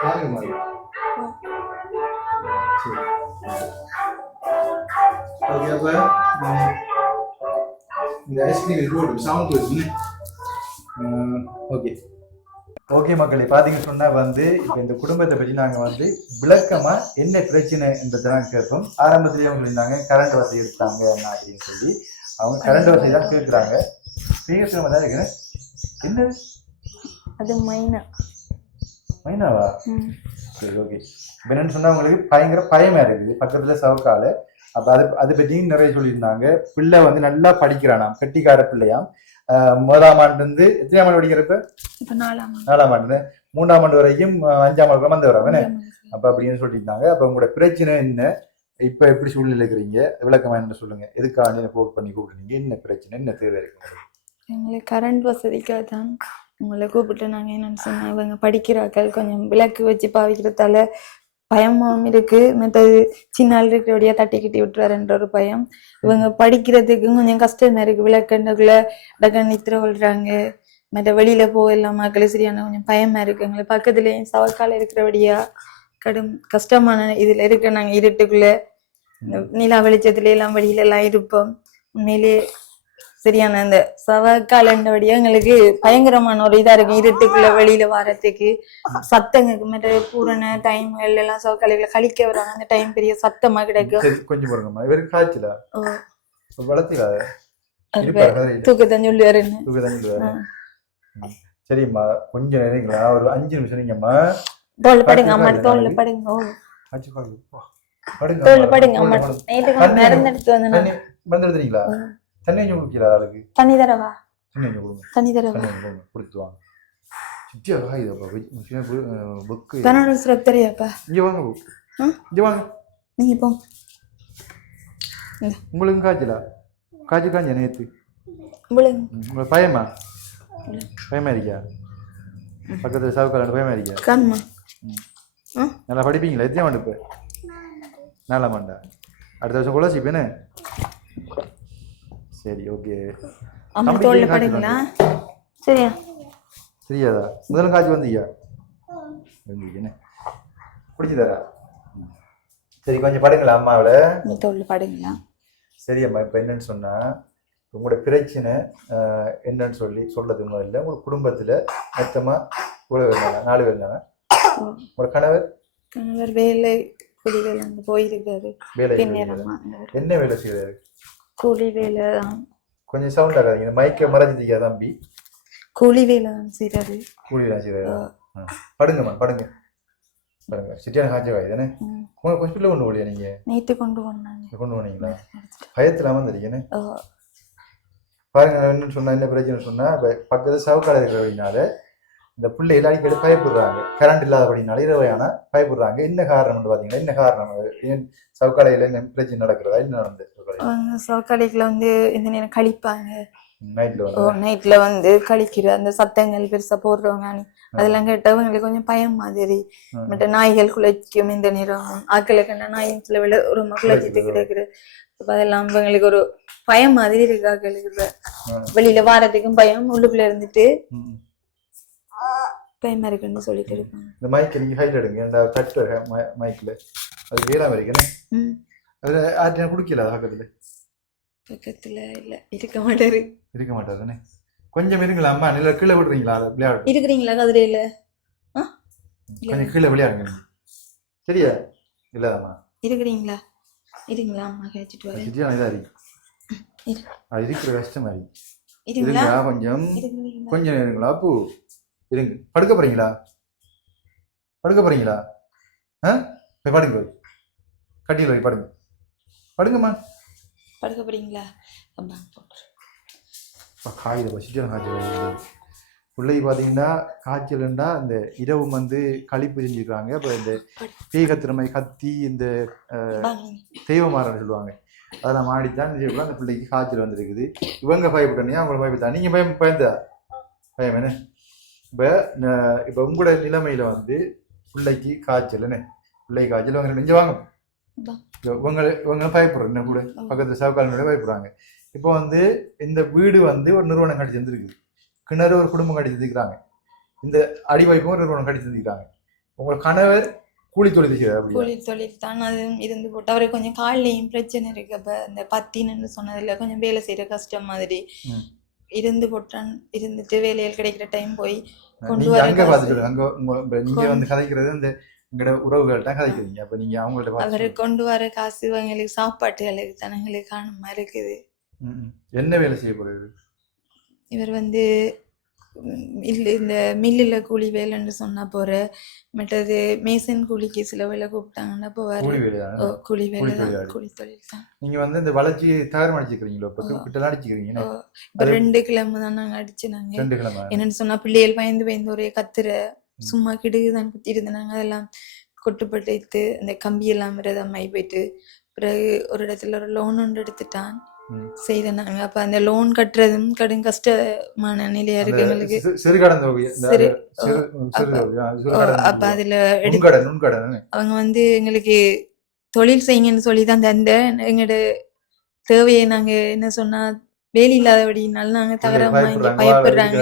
பாருங்க மாதிரி. ஓகே, அப்ப இந்த ஐஸ்கிரீம் போட்டு சவுண்ட் வருது. ஓகே ஓகே மக்களே, பார்த்தீங்கன்னு சொன்னால் வந்து இப்போ இந்த குடும்பத்தை பற்றி நாங்கள் வந்து விளக்கமாக என்ன பிரச்சனைன்றதை தான் கேட்போம். ஆரம்பத்திலேயே அவங்க இருந்தாங்க கரண்ட் வசதி எடுத்தாங்க என்ன அப்படின்னு சொல்லி. அவங்க கரண்ட் வசதி தான் கேட்குறாங்க. பேசுகிற தான் இருக்கிறேன். என்ன அது மைனாவா? சரி, ஓகே. இப்போ என்னென்னு சொன்னால் அவங்களுக்கு பயங்கர பயமாக இருக்குது. பக்கத்தில் சவுக்கால். அப்போ அதை பற்றியும் நிறைய சொல்லியிருந்தாங்க. பிள்ளை வந்து நல்லா படிக்கிறானாம், கட்டிக்கார பிள்ளையாம். 1ஆம் ஆண்டு எத்தனையாம் ஆண்டு படிக்கிறப்ப? 4ஆம் ஆண்டு, 3ஆம் ஆண்டு வரைக்கும் 5ஆம் ஆண்டு வந்து வராங்க. அப்ப அப்படின்னு சொல்லியிருந்தாங்க. அப்ப உங்களோட பிரச்சனை என்ன, இப்ப எப்படி சூழ்நிலை இருக்கிறீங்க, விளக்கமா என்ன சொல்லுங்க. எதுக்காக போக் பண்ணி கூப்பிடுறீங்க, என்ன பிரச்சனை, என்ன தேவை இருக்கு? எங்களுக்கு கரண்ட் வசதிக்காக தான் உங்களை கூப்பிட்டு நாங்கள் என்னன்னு சொன்னா, இவங்க படிக்கிறாக்கள் கொஞ்சம் விளக்கு வச்சு பாவிக்கிறதால பயமாவும் இருக்கு. மற்றது சின்ன ஆள் இருக்கிறபடியா தட்டி கிட்டி விட்டுறாருன்ற ஒரு பயம். இவங்க படிக்கிறதுக்கு கொஞ்சம் கஷ்டமா இருக்கு. விளக்கண்டுக்குள்ள டக்குன்னு நித்திர கொள்றாங்க. மற்ற வெளியில போகலாம் மக்கள் சரியான கொஞ்சம் பயமா இருக்கு. எங்களை பக்கத்துலயும் சவக்கால இருக்கிறபடியா கடும் கஷ்டமான இதுல இருக்க. நாங்க இருட்டுக்குள்ள நிலா வெளிச்சத்துல எல்லாம் வெளியில எல்லாம் இருப்போம். உண்மையிலே சரியான அந்த சவக்காலண்டபடியா எங்களுக்கு பயங்கரமான ஒரு இதா இருக்கு. இருட்டுக்குள்ள வெளியில வர்றதுக்கு சத்தங்களுக்கு மற்ற பூரண டைம்கள் எல்லாம் சவக்காலைகளை கழிக்க வராங்க. அந்த டைம் பெரிய சத்தமா கிடைக்கும். கொஞ்சம் பாருங்கம்மா, இவருக்கு காய்ச்சலா வளர்த்திடா தூக்கத்தான் சொல்லுவாருன்னு. சரிம்மா, கொஞ்சம் நேரங்களா, ஒரு 5 நிமிஷம் நீங்கம்மா தோல் படுங்க அம்மா, தோல்ல படுங்க. தோல்ல படுங்க அம்மா. நைட்டுக்கு மருந்து எடுத்து வந்து மருந்து எடுத்துறீங்களா? தண்ணி கொஞ்சம் குடிக்கல ஆளுக்கு. தண்ணி தரவா? தண்ணி கொஞ்சம் கொடுங்க. தண்ணி தரவா? கொடுத்து வாங்க. சிட்டியா காயுதப்பா புக்கு. கனடா சிரப் தெரியாப்பா? இங்க வாங்க, இங்க வாங்க. நீங்க போங்க. உங்களுக்கு காய்ச்சலா? காய்ச்சல் நேற்று உங்களுக்கு பயமா? பயமா இருக்கியா? பக்கத்துல சவுக்கால பயமா இருக்கியா? கண்மா நல்லா படிப்பீங்களா? எத்தனை ஆண்டு இப்போ? 4ஆம் ஆண்டா? அடுத்த வருஷம் ஸ்காலர்ஷிப் என்ன? சரி, ஓகே. அம்மா தோல்ல படுங்களா? சரியா? சரியாதா? முதல்ல காய்ச்சி வந்தீங்க என்ன குடிச்சுதாரா? சரி, கொஞ்சம் படுங்களா அம்மாவில். நீ தோல்ல படுங்களா? சரி அம்மா, இப்போ என்னன்னு சொன்னா, உங்களோட பிரச்சனை என்னன்னு சொல்றது முதல்ல. உங்க குடும்பத்துல மொத்தமா இவ்வளவு இருந்தாங்க, 4 பேர் இருந்தாங்க. உங்களோட கணவர் வேலை கூலி வேலை அங்க போயிருக்காரு. வேலை என்ன வேலை செய்யறாரு? கூலி வேலை தான். கொஞ்சம் சவுண்ட் ஆகாதீங்க, மைக்க மறைஞ்சிருக்கா தம்பி. கூலி வேலை தான் செய்யறாரு. கூலி வேலை செய்யறாரு. படுங்கம்மா, படுங்க படுங்க. சிட்டியான காய்ச்சல் தானே? உங்களை ஹாஸ்பிட்டல் கொண்டு போலியா நீங்க? நேற்று கொண்டு போனாங்க. கொண்டு போனீங்களா? பயத்துல வந்துருக்கேன்னு பாருங்க. என்னன்னு சொன்னா, என்ன பிரச்சனை சொன்னா, பக்கத்து சவுக்கால இருக்கிறபடினால இந்த பிள்ளைகள் அடிக்கடி பயப்படுறாங்க. கரண்ட் இல்லாதபடினால இரவையான பயப்படுறாங்க. என்ன காரணம் பாத்தீங்கன்னா, என்ன காரணம்? ஏன் சவுக்காலையில என்ன பிரச்சனை நடக்கிறதா? என்ன நடந்தது? சவுக்காலைக்குள்ள வந்து இந்த நேரம் கழிப்பாங்க. நைட்ல வந்து கழிக்கிற அந்த சத்தங்கள் பெருசா போடுறவங்க அதெல்லாம் கேட்டவங்களுக்கு கொஞ்சம் பயம் மாதிரி. மற்ற நாய்கள் குலைக்கும் இந்த நேரம். ஆக்களுக்கு நாயும் சில விட ரொம்ப குலைச்சிட்டு கிடைக்குது. அதெல்லாம் எங்களுக்கு ஒரு பயம் மாதிரி இருக்கு. ஆக்களுக்கு வெளியில வாரத்துக்கும் பயம், உள்ளுக்குள்ள இருந்துட்டு பயமா இருக்குன்னு சொல்லிட்டு இருக்காங்க. இந்த மைக் நீங்க ஹைட் எடுங்க, அந்த தட்டு மைக்ல அது வீராம இருக்குன்னு அதுல ஆட்டினா குடிக்கல. பக்கத்துல பக்கத்துல இல்ல, இருக்க மாட்டாரு. இருக்க மாட்டாருன்னு கொஞ்சம் இருங்களா அம்மா. நில கீழே விடுறீங்களா? விளையாடு இருக்கிறீங்களா? கதிரையில கொஞ்சம் கீழே விளையாடுங்க. சரியா? இல்லதாம்மா இருக்கிறீங்களா? இருங்களா அம்மா கேட்டுட்டு வரேன். இதா இருக்கு, அது இருக்கிற கஷ்டமா இருக்கு. இருங்களா? கொஞ்சம் கொஞ்சம் இருங்களா? பூ இருங்க. படுக்க போறீங்களா? படுக்க போறீங்களா? போய் படுங்க, போய் கட்டியில் போய் படுங்க. படுங்கம்மா. படுக்க போறீங்களா? அம்மா காய்ச்சல் பசிட்டு காய்ச்சல் பிள்ளை பார்த்தீங்கன்னா, காய்ச்சல்னா இந்த இரவு வந்து களிப்பு செஞ்சுக்கிறாங்க. அப்புறம் இந்த பேய் கத்திரமை கத்தி இந்த தெய்வமாறன்னு சொல்லுவாங்க, அதெல்லாம் மாடித்தான் செய்யக்கூடாது. அந்த பிள்ளைக்கு காய்ச்சல் வந்துருக்குது. இவங்க பயப்பட்டனே, அவங்கள பயப்பட்டா. நீங்கள் பயந்தா பயம் என்ன? இப்போ உங்களோட நிலைமையில வந்து பிள்ளைக்கு காய்ச்சல்னு, பிள்ளை காய்ச்சல் இவங்க நெஞ்சு வாங்க. இவங்க பயப்படுறோம், என்ன கூட பக்கத்துல சவுக்காலோட பயப்படுறாங்க. இப்போ வந்து இந்த வீடு வந்து ஒரு நிறுவனம் கட்டி தந்துருக்குது. கிணறு ஒரு குடும்பம் கட்டி தந்துக்கிறாங்க. இந்த அடிவாய்ப்பும் ஒரு நிறுவனம் கட்டி தந்துக்கிறாங்க. உங்க கணவர் கூலி தொழில் செய்யறாரு. கூலி தொழில் தான். அது இருந்து போட்டு அவருக்கு கொஞ்சம் காலையும் பிரச்சனை இருக்கு. அப்ப இந்த பத்தின்னு சொன்னதுல கொஞ்சம் வேலை செய்யற கஷ்டம் மாதிரி இருந்து போட்டான். இருந்துட்டு வேலையில் கிடைக்கிற டைம் போய் கொண்டு வர. அங்க பாத்துட்டு அங்க நீங்க வந்து கதைக்கிறது அந்த எங்களோட உறவுகள்கிட்ட கதைக்கிறீங்க. அப்ப நீங்க அவங்கள்ட்ட அவரு கொண்டு வர காசு எங்களுக்கு சாப்பாட்டுகளுக்கு தனங்களுக்கு காணுமா இருக்குது. என்ன வேலை செய்யப்படுது? இவர் வந்து இந்த மில்லுல கூலி வேலைன்னு சொன்னா போற, மற்றது மேசன் கூலிக்கு சில வேலை கூப்பிட்டாங்கன்னா போவாரு. கூலி வேலை தான், கூலி தொழில் தான். நீங்க வந்து இந்த வளர்ச்சி தயாரம் அடிச்சுக்கிறீங்களோ? கிட்ட அடிச்சுக்கிறீங்க. இப்ப 2 கிழமை தான் நாங்க அடிச்சு. நாங்க என்னன்னு சொன்னா பிள்ளைகள் பயந்து ஒரே கத்துற சும்மா கிடுகுதான் குத்தி இருந்தாங்க. அதெல்லாம் கொட்டுப்பட்டு அந்த கம்பியெல்லாம் விரதமாயி போயிட்டு பிறகு ஒரு இடத்துல ஒரு லோன் ஒன்று எடுத்துட்டான் செய்தாங்க. அப்ப அந்த லோன் கட்டுறதும் கடும் கஷ்டமான நிலையா இருக்கு எங்களுக்கு. அப்ப அதுல அவங்க வந்து எங்களுக்கு தொழில் செய்யுங்கன்னு சொல்லிதான் அந்த எங்களோட தேவையை நாங்க என்ன சொன்னா வேலி இல்லாதபடினால நாங்க தகரமா இங்க பயப்படுறாங்க.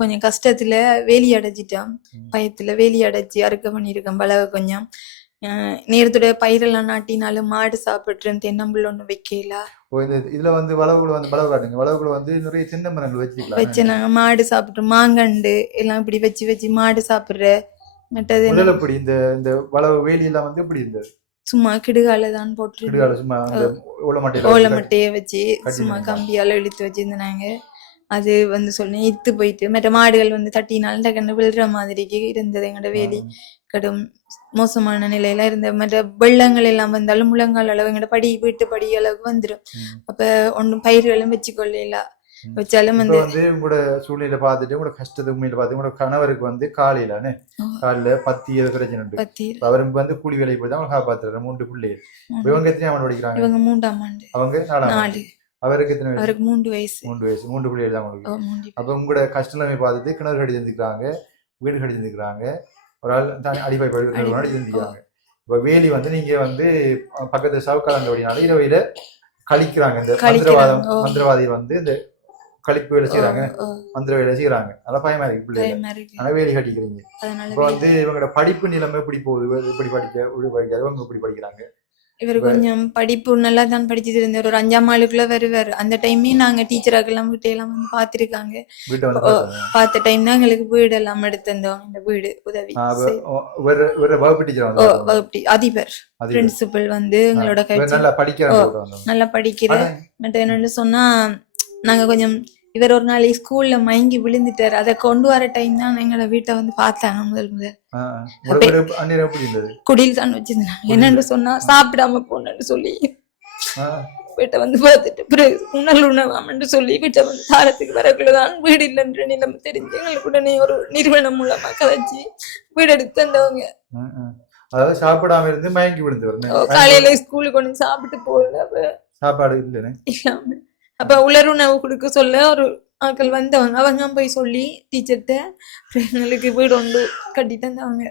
கொஞ்சம் கஷ்டத்துல வேலி அடைச்சிட்டோம். பயத்துல வேலி அடைச்சி அறுக்க பண்ணிருக்கோம். பலவை கொஞ்சம் நேரத்தோட பயிரெல்லாம் நாட்டினாலும் மாடு சாப்பிட்டு தென்னம்புள்ள ஒண்ணு வைக்கல. இப்போ இந்த இதுல வந்து வளவு காட்டுங்க. வளவுக்குள்ள வந்து நிறைய தென்னை மரங்கள் வச்சுக்கலாம். வச்சு நாங்க மாடு சாப்பிட்றோம், மாங்கண்டு எல்லாம் இப்படி வச்சு வச்சு மாடு சாப்பிடுற. மற்றது முதல்ல இப்படி இந்த இந்த வளவு வேலி எல்லாம் வந்து இப்படி இருந்தது. சும்மா கிடுகால தான் போட்டு கிடுகால சும்மா அந்த ஓலை மட்டையை வச்சு சும்மா கட்டினாங்க. கம்பியால இழுத்து வச்சிருந்தாங்க. அது வந்து சொல்லி இத்து போயிட்டு மற்ற மாடுகள் வந்து தட்டினால் டக்குன்னு விழுற மாதிரிக்கு இருந்தது எங்களோட வேலி. கடும் மோசமான நிலையில இருந்த மற்ற வெள்ளங்கள் எல்லாம் வந்தாலும் முழங்கால் அளவு எங்களோட வீட்டு படி அளவுக்கு வந்துடும். அப்ப ஒன்றும் பயிர்களும் வச்சுக்கொள்ள வச்சாலும் இப்ப வந்து உங்களோட சூழ்நிலை பார்த்துட்டு உங்களோட கஷ்டத்தை உண்மையில பார்த்து உங்களோட கணவருக்கு வந்து காலையில பத்தி ஏதோ பிரச்சனை உண்டு. அவருக்கு வந்து கூலி வேலைக்கு போய் தான் அவங்க காப்பாத்துறாரு. 3 பிள்ளைகள். இவங்க எத்தனை ஆண்டு படிக்கிறாங்க? இவங்க 3ஆம் ஆண்டு. அவங்க 4. அவருக்கு எத்தனை வயசு? அவருக்கு 3 வயசு. 3 பிள்ளைகள் தான் உங்களுக்கு. அப்ப உங்களோட கஷ்டம் பார்த்துட்டு கிணறு கட்டி தந்துக்கிறாங்க, வீடு கட்டி தந்துக்கிறாங்க, ஒரு ஆள் அடிப்படை அடி தந்துக்கிறாங்க. இப்ப வேலி வந்து நீங்க வந்து பக்கத்து சவுக்காலங்க வழினால இரவையில கழிக்கிறாங்க. இந்த மந்திரவாதி வந்து இந்த கழிப்பு வேலை செய்யறாங்க, மந்திர வேலை செய்யறாங்க. அதெல்லாம் பயமா இருக்கு பிள்ளைங்க. ஆனா வேலி கட்டிக்கிறீங்க. இப்ப வந்து இவங்களோட படிப்பு நிலைமை எப்படி போகுது? எப்படி படிக்காது இவங்க எப்படி படிக்கிறாங்க? இவர் கொஞ்சம் படிப்பு நல்லா தான் படிச்சுட்டு இருந்தார். ஒரு 5ஆம் ஆளுக்குள்ள வருவார். அந்த டைமே நாங்க டீச்சராக்கெல்லாம் வீட்டையெல்லாம் வந்து பாத்துருக்காங்க. பார்த்த டைம் தான் எங்களுக்கு வீடு எல்லாம் எடுத்து தந்தோம். இந்த வீடு உதவி அதிபர் பிரின்சிபல் வந்து எங்களோட நல்லா படிக்கிற மற்ற என்னன்னு சொன்னா நாங்க கொஞ்சம் இவர் ஒரு நாள் ஸ்கூல்ல மயங்கி விழுந்துட்டாரு. அதை கொண்டு வர டைம் தான் எங்களோட வீட்டை வந்து பார்த்தாங்க. முதல் குடியில் தான் வச்சிருந்தாங்க. என்னன்னு சொன்னா சாப்பிடாம போனன்னு சொல்லி வீட்டை வந்து பார்த்துட்டு உணவாமன்னு சொல்லி வீட்டை வந்து தாரத்துக்கு வரக்குள்ளதான் வீடு இல்லைன்ற நிலைமை தெரிஞ்சு எங்களுக்கு உடனே ஒரு நிறுவனம் மூலமா கதைச்சு வீடு எடுத்து தந்தவங்க. அதாவது சாப்பிடாம இருந்து மயங்கி விழுந்து காலையில ஸ்கூலுக்கு ஒண்ணு சாப்பிட்டு போகல, சாப்பாடு இல்லாம அப்ப உணவு கொடுக்க சொல்ல ஒரு ஆட்கள் வந்தவங்க. அவங்க போய் சொல்லி டீச்சர்கிட்ட எங்களுக்கு வீடு ஒன்று கட்டி தந்தவங்க.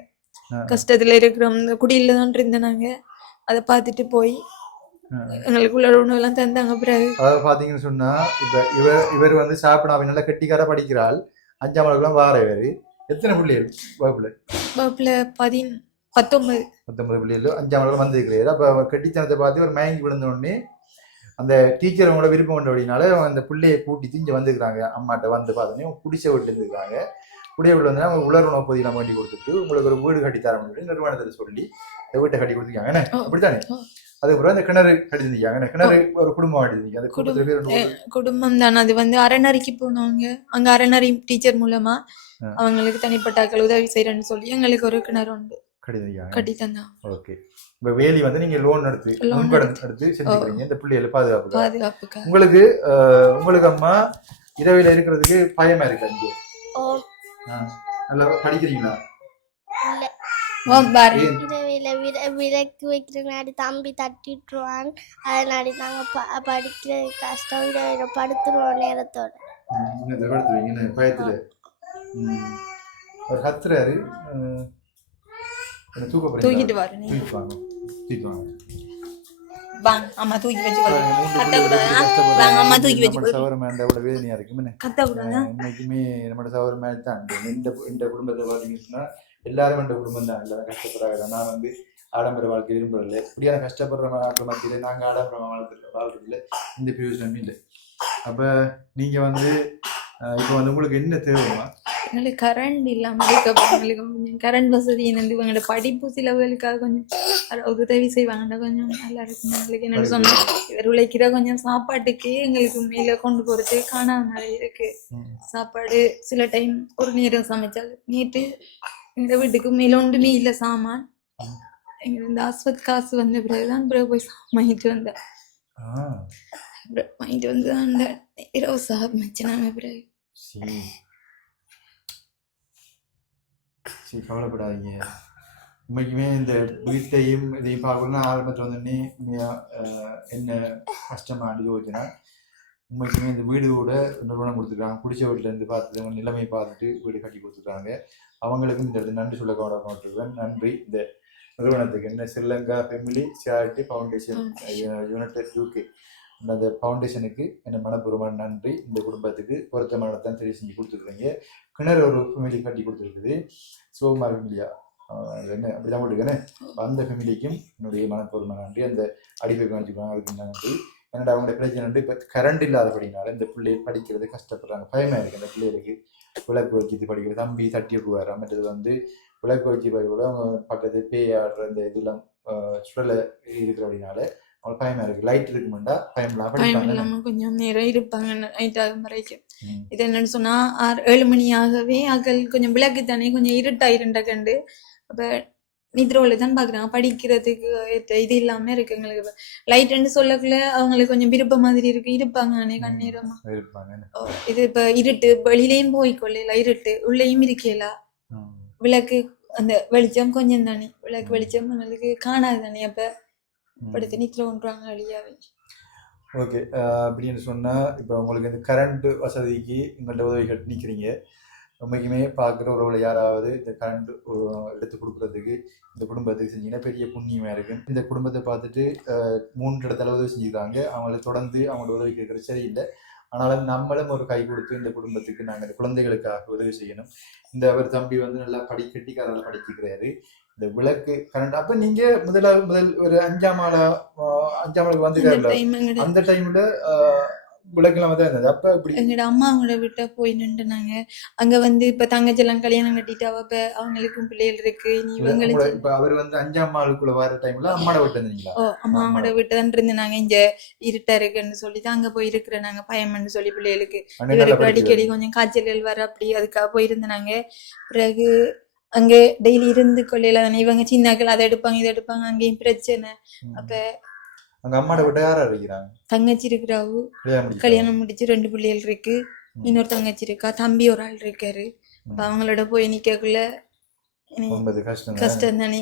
கஷ்டத்துல இருக்கிறோம், குடியில தான் இருந்தனாங்க. அதை பார்த்துட்டு போய் எங்களுக்கு உணவு எல்லாம் தந்தாங்க. பிறகு அதாவது பாத்தீங்கன்னு சொன்னா இப்ப இவர் வந்து சாப்பிடாம நல்லா கெட்டிக்கார படிக்கிறாள். 5ஆம் ஆளுக்குலாம் வார இவரு. எத்தனை பிள்ளைகள் வகுப்புல 19 பிள்ளைகள் 5ஆம் ஆளுக்கு வந்து இருக்கிறாரு. அப்ப கெட்டித்தனத்தை பார்த்து ஒரு மயங்கி விழுந்த உடனே அந்த டீச்சர் அவங்களோட விருப்பம் கொண்ட அப்படின்னால அந்த பிள்ளையை கூட்டி திஞ்சு வந்துக்கிறாங்க. அம்மாட்ட வந்து பார்த்தோன்னே குடிசை வீட்டுல இருந்துருக்காங்க. குடிய வீட்டுல வந்து அவங்க உலர்ணவு பொதியெல்லாம் பண்ணி கொடுத்துட்டு உங்களுக்கு ஒரு வீடு கட்டித்தரம் நிறுவனத்தில் சொல்லி வீட்டை கட்டி கொடுத்துருக்காங்க. அப்படித்தானே? அதுக்கப்புறம் அந்த கிணறு கட்டிருந்தீங்க. கிணறு ஒரு குடும்பம் கட்டிருந்தீங்க. அந்த குடும்பத்துல குடும்பம் தான். அது வந்து அறநறிக்கு போனவங்க. அங்க அறநறி டீச்சர் மூலமா அவங்களுக்கு தனிப்பட்ட உதவி செய்யறேன்னு சொல்லி எங்களுக்கு ஒரு கிணறு உண்டு கட்டி தந்தான். ஓகே. இப்ப வேலி வந்து நீங்க லோன் எடுத்து செஞ்சுக்கிறீங்க இந்த பிள்ளைகளை பாதுகாப்புக்கு. உங்களுக்கு அம்மா இரவில இருக்கிறதுக்கு பயமா இருக்கு? இங்க நல்லா படிக்கிறீங்களா? விளக்கு வைக்கிறனாடி தம்பி தட்டிட்டுருவான். அதனாடி நாங்க படிக்கிறது கஷ்டம். படுத்துருவோம் நேரத்தோட. பயத்துல கத்துறாரு. தூக்கிட்டு எல்லாரும் என்ற குடும்பம் தான். எல்லாரும் கஷ்டப்படுறாங்க. நான் வந்து ஆடம்பர வாழ்க்கை விரும்புறதில்லை. இப்படியான கஷ்டப்படுற மத்தியில நாங்க ஆடம்பரமா வாழ்றதில்லை. இந்த பிரயோஜனமே இல்லை. அப்ப நீங்க வந்து இப்ப வந்து உங்களுக்கு என்ன தேவைமா? எங்களுக்கு கரண்ட் இல்லாம எங்களுக்கு கொஞ்சம் கரண்ட் வசதி எங்களோட படிப்பு சிலவுகளுக்காக கொஞ்சம் உதவி செய்வாங்கன்னா கொஞ்சம் நல்லா இருக்கும். எங்களுக்கு என்னன்னு சொன்னா இவர் உழைக்கிற கொஞ்சம் சாப்பாட்டுக்கு எங்களுக்கு மேல கொண்டு போறது காணாத மாதிரி இருக்கு. சாப்பாடு சில டைம் ஒரு நேரம் சமைச்சால் நேற்று எங்க வீட்டுக்கு மேல ஒன்றுமே இல்லை சாமான். எங்க இந்த ஆஸ்பத் காசு வந்த பிறகுதான் பிறகு போய் வாங்கிட்டு வந்தேன். வாங்கிட்டு வந்து அந்த இரவு சமைச்சினாங்க. பிறகு கவலைப்படாதீங்க. உண்மைக்குமே இந்த வீட்டையும் இதையும் பார்க்கணும்னா ஆரம்பத்தில் வந்தோடனே என்ன கஷ்டமா யோசிச்சுன்னா உண்மைக்குமே இந்த வீடு கூட நிறுவனம் கொடுத்துருக்காங்க. குடிச்ச வீட்டில் இருந்து பார்த்துட்டு அவங்க நிலைமையை பார்த்துட்டு வீடு கட்டி கொடுத்துருக்காங்க. அவங்களுக்கும் இந்த நன்றி சொல்ல கொண்டிருக்கேன். நன்றி இந்த நிறுவனத்துக்கு. என்ன Sri Lanka family charity foundation United UK அந்த ஃபவுண்டேஷனுக்கு என்ன மனப்பூர்வமான நன்றி. இந்த குடும்பத்துக்கு பொருத்தமான தான் தெரிய செஞ்சு கொடுத்துருக்கீங்க. கிணறு ஒரு ஃபேமிலி கட்டி கொடுத்துருக்குது. சோமார் ஃபேமிலியா என்ன அப்படிதான் போட்டுக்கேன்னு அந்த ஃபேமிலிக்கும் என்னுடைய மனப்பூர்வமான நன்றி. அந்த அடிப்பை காணிச்சுக்கலாம் அதுக்கு நன்றி. என்னடா அவங்களோட பிரச்சனை இப்போ கரண்ட் இல்லாதபடினால இந்த பிள்ளைகள் படிக்கிறது கஷ்டப்படுறாங்க. பயமாக இருக்குது அந்த பிள்ளைகளுக்கு. விளக்கு வச்சு படிக்கிறது, தம்பி தட்டி விடுவார். மற்றது வந்து விளக்கு வச்சு படிக்கூட அவங்க பக்கத்து பேய் ஆடுற இந்த இதெல்லாம் சுடலை இருக்கிற அப்படின்னால அவங்களுக்கு பயமாக இருக்குது. லைட் இருக்குமெண்டா பயமில்லாம பயம் படிப்பாங்க. இல்லாம கொஞ்சம் நேரம் இருப்பாங்க நைட் ஆகும் வரைக்கும். இது என்னன்னு சொன்னா 6-7 மணி ஆகவே அகல் கொஞ்சம் விளக்கு தானே கொஞ்சம் இருண்டா கண்டு அப்ப நித்ரோல தான் பாக்குறாங்க. படிக்கிறதுக்கு இது இல்லாம இருக்கு எங்களுக்கு. லைட்ன்னு சொல்லக்குள்ள அவங்களுக்கு கொஞ்சம் விருப்பம் மாதிரி இருக்கு, இருப்பாங்க அன்னைக்கு கண்ணீரமா இருப்பாங்க. இது இப்ப இருட்டு வெளியிலயும் போய்க்கொள்ள இருட்டு உள்ளேயும் இருக்கல விளக்கு அந்த வெளிச்சம் கொஞ்சம் தானே, விளக்கு வெளிச்சம் நம்மளுக்கு காணாது தானே. அப்ப படுத்து நித்ர ஒன்றாங்க அழியாவே. ஓகே, அப்படின்னு சொன்னால் இப்போ உங்களுக்கு இந்த கரண்ட் வசதிக்கு உங்கள்கிட்ட உதவி கேட்டு நிற்கிறீங்க. உண்மைக்குமே பார்க்குற உறவுல யாராவது இந்த கரண்ட் எடுத்து கொடுக்குறதுக்கு இந்த குடும்பத்துக்கு செஞ்சீங்கன்னா பெரிய புண்ணியமாக இருக்குது. இந்த குடும்பத்தை பார்த்துட்டு 3 இடத்துல உதவி செஞ்சுக்கிறாங்க. அவங்களை தொடர்ந்து அவங்களோட உதவி கேட்குறது சரியில்லை. ஆனாலும் நம்மளும் ஒரு கை கொடுத்து இந்த குடும்பத்துக்கு நாங்கள் இந்த குழந்தைகளுக்காக உதவி செய்யணும். இந்த அவர் தம்பி வந்து நல்லா கட்டிக்காரால் படிக்கிறாரு. இந்த விளக்கு கரண்ட் அப்போ நீங்கள் முதல் ஒரு 5ஆம் ஆளுக்கு வந்துருக்காருல்ல, அந்த டைமில் விளக்கெல்லாம் தான் இருந்தது. அப்போ இப்படி எங்களோட அம்மா அவங்கள விட்டா போய் நின்றுனாங்க. அங்க வந்து இப்ப தங்கச்செல்லாம் கல்யாணம் கட்டிட்டா அப்ப அவங்களுக்கும் பிள்ளைகள் இருக்கு. நீ இவங்களுக்கு இப்ப அவர் வந்து 5ஆம் ஆளுக்குள்ள வர டைம்ல அம்மாட விட்டு இருந்தீங்களா? அம்மா அவங்களோட விட்டு தான் இருந்தாங்க. இங்க இருட்டா இருக்குன்னு சொல்லிட்டு அங்க போய் இருக்கிற நாங்க பயம்னு சொல்லி பிள்ளைகளுக்கு இவருக்கு அடிக்கடி கொஞ்சம் காய்ச்சல்கள் வர அப்படி அதுக்காக போயிருந்தாங்க. பிறகு அங்க டெய்லி இருந்து கொள்ளையில தானே இவங்க சின்னாக்கள் அதை எடுப்பாங்க இதை எடுப்பாங்க, அங்கேயும் பிரச்சனை. அப்ப அங்க அம்மாட விட்டு யாரா இருக்கிறாங்க? தங்கச்சி இருக்கிறாவு, கல்யாணம் முடிச்சு 2 பிள்ளைகள் இருக்கு. இன்னொரு தங்கச்சி இருக்கா, தம்பி ஒரு ஆள் இருக்காரு. அப்ப அவங்களோட போய் நிக்கக்குள்ள கஷ்டம் தானே.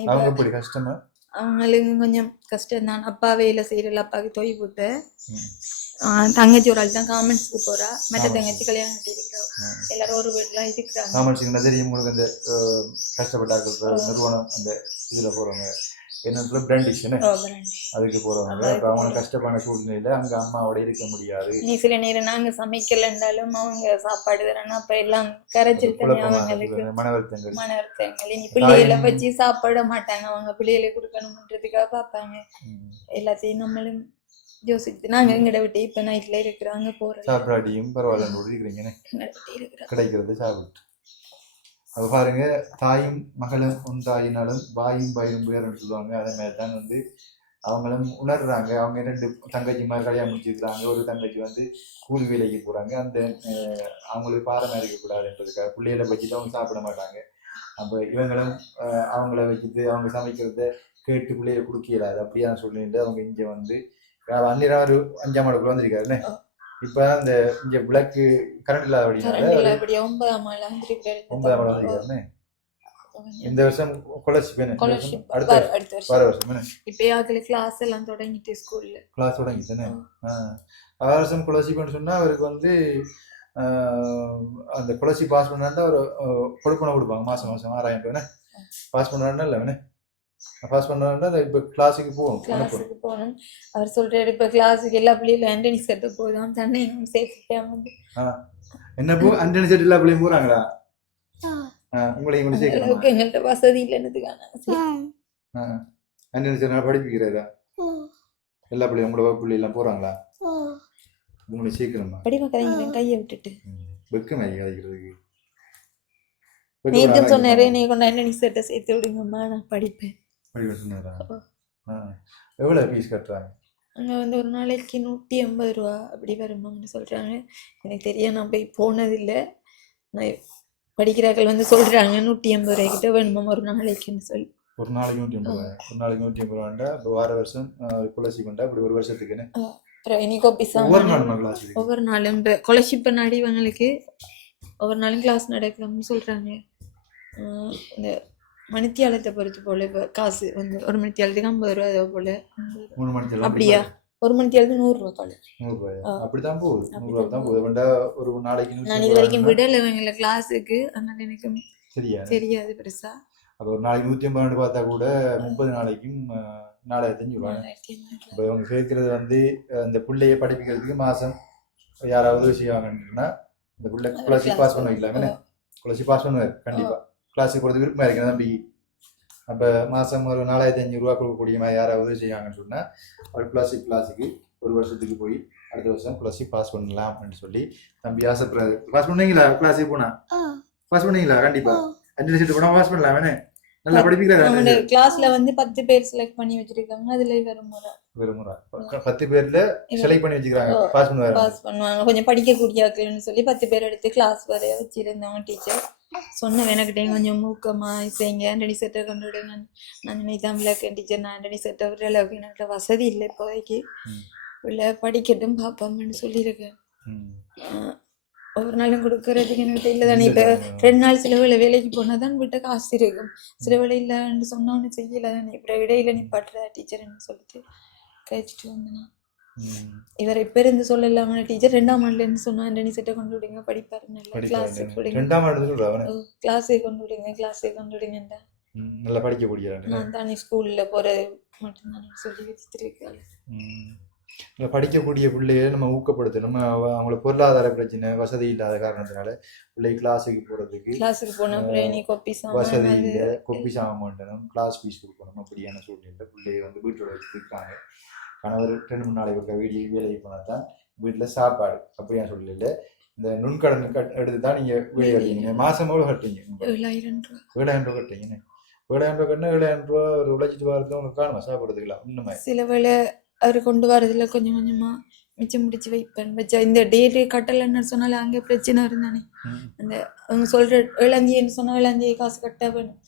அவங்களுக்கு கொஞ்சம் கஷ்டம் தான். அப்பா வேலை செய்யறல, அப்பாவுக்கு தொய் போட்டு தங்கச்சி ஒரு ஆள் தான் காமெண்ட்ஸ்க்கு போறா. மற்ற தங்கச்சி கல்யாணம் கட்டி இருக்கிறா. எல்லாரும் ஒரு வீட்டுல இருக்கிறாங்க. தெரியும் உங்களுக்கு அந்த கஷ்டப்பட்டார்கள் நிறுவனம் அந்த இதுல போறவங்க என்ன பிராண்டிஷன் அதுக்கு போறவங்க. அப்ப அவங்க கஷ்டமான சூழ்நிலையில அங்க அம்மாவோட இருக்க முடியாது. நீ சில நேரம் நாங்க சமைக்கலன்றாலும் அவங்க சாப்பாடு தரணும். அப்ப எல்லாம் கரைச்சல் தண்ணி அவங்களுக்கு மனவருத்தங்கள். இனி பிள்ளைகளை வச்சு சாப்பிட மாட்டாங்க. அவங்க பிள்ளைகளை கொடுக்கணும்ன்றதுக்காக பார்ப்பாங்க. எல்லாத்தையும் நம்மளும் யோசிச்சு நாங்க எங்கட விட்டு இப்ப நைட்ல இருக்கிறாங்க போறோம். சாப்பிடாட்டியும் பரவாயில்ல கிடைக்கிறது சாப்பிட்டு. அது பாருங்க, தாயும் மகளும் ஒன்றாயினாலும் வாயும் பயிரும் பேருன்னு சொல்லுவாங்க. அதே மாதிரி தான் வந்து அவங்களும் உணர்றாங்க. அவங்க 2 தங்கச்சி மாதிரி கல்யாணம் முடிச்சிருக்கிறாங்க. ஒரு தங்கச்சி வந்து கூலி வேலைக்கு போறாங்க. அந்த அவங்களுக்கு பாரமாக இருக்கக்கூடாதுன்றதுக்காக பிள்ளைகளை வச்சுட்டு அவங்க சாப்பிட மாட்டாங்க. அப்போ இவங்களும் அவங்கள வச்சுட்டு அவங்க சமைக்கிறத கேட்டு பிள்ளைய குடுக்கலாது. அப்படியான சொல்லிட்டு அவங்க இங்கே வந்து அன்னிரம் ஒரு 5ஆம் ஆளுக்குள்ள வந்திருக்காருன்னு. இப்ப இந்த இங்க விளக்கு கரண்ட் இல்லாத அப்படின்னால 9ஆம் ஆள் வந்திருக்காருன்னு. இந்த வருஷம் ஸ்காலர்ஷிப் அடுத்த வருஷம் இப்ப கிளாஸ் எல்லாம் தொடங்கிட்டு ஸ்கூல்ல கிளாஸ் தொடங்கிட்டுன்னு வருஷம் ஸ்காலர்ஷிப்னு சொன்னா அவருக்கு வந்து அந்த ஸ்காலர்ஷிப் பாஸ் பண்ணாண்டா ஒரு கொடுப்பனை கொடுப்பாங்க. மாசம் 6000 ரூபாய் பாஸ் பண்ணாண்டா இல்லை பாஸ் பண்ணாண்டா இப்போ கிளாஸுக்கு போகணும். அவர் சொல்றாரு இப்ப கிளாஸுக்கு எல்லா பிள்ளைகளும் ஆண்டனி செட்டு போதும் தண்ணியும் சேர்த்துட்டா வந்து என்ன போ ஆண்டனி செட் எல்லா பிள்ளையும் போறாங்களா? உங்களையும் சேர்க்கணும். எங்கள்கிட்ட வசதி இல்லைன்னதுக்கான ஆண்டனி செட் நல்லா படிப்பிக்கிறாரா? எல்லா பிள்ளையும் உங்களோட பிள்ளை எல்லாம் போறாங்களா? உங்களை சேர்க்கணுமா? படிப்பா கதைங்க கையை விட்டுட்டு வெக்கமே கதைக்கிறதுக்கு நேற்று சொன்னாரு, நீ கொண்டு ஆண்டனி செட்டை சேர்த்து விடுங்கம்மா நான் படிப்பேன். எவ்வளோ ஃபீஸ் கட்டுறாங்க? அங்கே வந்து ஒரு நாளைக்கு 180 ரூபா அப்படி வருமான்னு சொல்கிறாங்க. எனக்கு தெரியும், நான் போய் போனதில்லை. நான் படிக்கிறார்கள் வந்து சொல்கிறாங்க 180 ரூபாய்க்கிட்ட வேணுமா ஒரு நாளைக்குன்னு சொல்லி. ஒரு நாளைக்கு 180 ரூபா. ஒரு நாளைக்கு 180 ரூபாண்டா இப்போ வார வருஷம் ஸ்காலர்ஷிப் பண்ணா இப்படி ஒரு வருஷத்துக்குன்னு ஒவ்வொரு நாளும் ஸ்காலர்ஷிப் பண்ணாடி இவங்களுக்கு ஒவ்வொரு நாளும் கிளாஸ் நடக்கலாம்னு சொல்கிறாங்க. இந்த மணித்தியாலத்தை பொறுத்து போல இப்போ காசு வந்து ஒரு மணித்தியாலத்துக்கு 50 ரூபா அதே போல. அப்படியா? ஒரு மணித்தியாலத்துக்கு 100 ரூபா காலேஜ். 100 ரூபாயா? அப்படிதான் போகுது. 100 ரூபா தான் போகுது. ஒரு நாளைக்கு நான் இது வரைக்கும் விடலை இவங்களை கிளாஸுக்கு, அதனால எனக்கு தெரியாது பெருசா. அப்போ ஒரு நாளைக்கு 150 பார்த்தா கூட 30 நாளைக்கும் 4500 ரூபாய். இப்போ இவங்க சேர்க்கிறது வந்து இந்த பிள்ளைய படிப்பிக்கிறதுக்கு மாதம் யாராவது செய்வாங்கன்னா இந்த பிள்ளை ஸ்காலர்ஷிப் பாஸ் பண்ண வைக்கலாமே. ஸ்காலர்ஷிப் பாஸ் பண்ணுவார் கண்டிப்பாக. கிளாஸுக்கு போகிறது விருப்பமாக இருக்கிற தம்பி. அப்போ மாதம் ஒரு 4500 ரூபா கொடுக்கக்கூடிய மாதிரி யாராவது செய்வாங்கன்னு சொன்னால் அவர் கிளாஸுக்கு ஒரு வருஷத்துக்கு போய் அடுத்த வருஷம் +C பாஸ் பண்ணலாம் அப்படின்னு சொல்லி தம்பி ஆசைப்படுறாரு. பாஸ் பண்ணீங்களா? கிளாஸுக்கு போனா பாஸ் பண்ணீங்களா? கண்டிப்பா 5 ரிசல்ட் போனா பாஸ் பண்ணலாம். வேணே நல்லா படிப்பிக்கிறாரு. கிளாஸ்ல வந்து 10 பேர் செலக்ட் பண்ணி வச்சிருக்காங்க. அதுல வெறும் 10 பேர்ல செலக்ட் பண்ணி வச்சிருக்காங்க. பாஸ் பண்ணுவாங்க. கொஞ்சம் படிக்கக்கூடிய ஆட்கள்னு சொல்லி 10 பேர் எடுத்து கிளாஸ் வரைய வச்சிருந்தவங்க. டீச்சர் சொன்ன எனக்கிட்டே கொஞ்சம் மூக்கமா செய்யுங்க, ஆண்டனி செட்டை கொண்டு விடுங்க. நான் தான் விளக்கேன் டீச்சர், நான் ஆண்டனி செட்டை விட அளவுக்கு எனக்கு வசதி இல்லை இப்போதைக்கு, இல்லை படிக்கட்டும் பார்ப்போம்னு சொல்லியிருக்கேன். ஒவ்வொரு நாளும் கொடுக்கறதுக்கு என்கிட்ட இல்லை தானே. இப்போ 2 நாள் சில வேலை வேலைக்கு போனால் தான் விட்ட காசு இருக்கும். சில வேலை இல்லைன்னு சொன்னோன்னு செய்யலை தானே. இப்போ இடையில நீ பட்டுற டீச்சர்ன்னு சொல்லிட்டு கழிச்சிட்டு வந்தேன். இவர் இப்ப இருந்து சொல்லலாம டீச்சர் 2ஆம் ஆண்டுலேருந்து சொன்னா ஆண்டனி செட்டை கொண்டு விடுங்க, படிப்பாரு நல்லா, கிளாஸுக்கு கொண்டு விடுங்க, கிளாஸுக்கு கொண்டு விடுங்கண்டா நல்லா படிக்கக்கூடிய. நான் தானே ஸ்கூல்ல போறது மட்டும்தான் சொல்லி வச்சுருக்காரு. படிக்கக்கூடிய பிள்ளைய நம்ம ஊக்கப்படுத்தணும். அவங்கள பொருளாதார பிரச்சனை, வசதி இல்லாத காரணத்தினால பிள்ளை கிளாஸுக்கு போனா வசதி இல்லை, கொப்பி சாமான் பண்ணணும், கிளாஸ் ஃபீஸ் கொடுக்கணும். அப்படியான சூழ்நிலை பிள்ளைய வந்து வீட்டோட வச்சுருக்காங்க. கணவர் 2-3 நாளைக்கு ஒரு வேலைக்கு போனால் தான் வீட்டில் சாப்பாடு. அப்படியான சூழ்நிலை இந்த நுண்கடன் எடுத்து தான் நீங்கள் வேலை கட்டீங்க. மாதம் எவ்வளோ கட்டீங்க? 7,000 ரூபா. 7,000 ரூபா கட்டிங்கன்னு. 7,000 ரூபா கட்டினா 7,000 ரூபா ஒரு உழைச்சிட்டு வரது உங்களுக்கு காணுமா சாப்பிட்றதுக்கலாம்? இன்னுமே சில வேலை அவர் கொண்டு வரதுல கொஞ்சம் கொஞ்சமா மிச்சம் முடிச்சு வச்சா இந்த டெய்லி கட்டலைன்னு சொன்னாலும் அங்கே பிரச்சனை இருந்தானே. அந்த அவங்க சொல்ற 7,000 சொன்னா 7,000 காசு கட்ட வேணும்.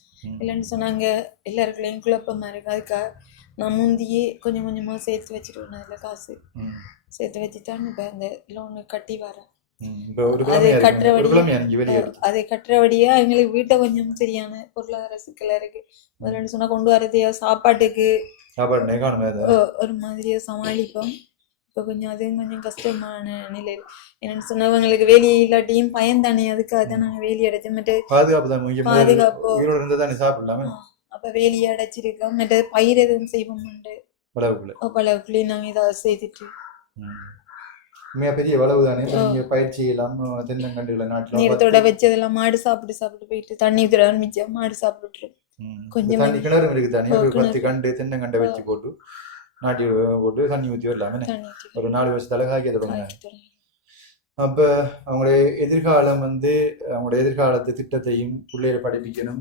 இல்லைன்னு சொன்னாங்க எல்லாருக்குள்ளையும் குழப்பமா இருக்கு. அதுக்காக நான் முந்தியே கொஞ்சம் கொஞ்சமா சேர்த்து வச்சிருவேன். அதில் காசு சேர்த்து வச்சுட்டான்னு இப்போ அந்த லோனு கட்டி வரேன். அதை கட்டுறபடியா எங்களுக்கு வீட்டை கொஞ்சம் சரியான பொருளாதார சிக்கலா இருக்கு. முதல்ல சொன்னா கொண்டு வரது சாப்பாட்டுக்கு ஒரு மாதிரியா சமாளிப்போம். இப்ப கொஞ்சம் அதுவும் கொஞ்சம் கஷ்டமான நிலையில். என்னன்னு சொன்னவங்களுக்கு வேலி இல்லாட்டியும் பயன்தானே, அதுக்காக தான் நாங்க வேலி அடைச்சு மற்ற பாதுகாப்பு அப்ப வேலியை அடைச்சிருக்கோம். மற்ற பயிர் எதுவும் செய்வோம் பழவுக்குள்ளே நாங்க ஏதாவது செய்துட்டு பெரிய வளவு தானே. பயிற்சி எல்லாம் தென்னங்கண்டுகளை நாட்டுல நேரத்தோட வச்சதெல்லாம் மாடு சாப்பிட்டு போயிட்டு தண்ணி ஊத்துற ஆரம்பிச்சா மாடு சாப்பிட்டு கொஞ்சம் கிணறும் இருக்கு தானே. ஒரு 10 கண்டு தென்னங்கண்டை வச்சு போட்டு நாட்டி போட்டு தண்ணி ஊற்றி வரலாமே. ஒரு 4 வருஷத்தால காய்க்க தொடங்க. அப்ப அவங்களுடைய எதிர்காலம் வந்து அவங்களுடைய எதிர்காலத்து திட்டத்தையும் பிள்ளைகளை படிப்பிக்கணும்,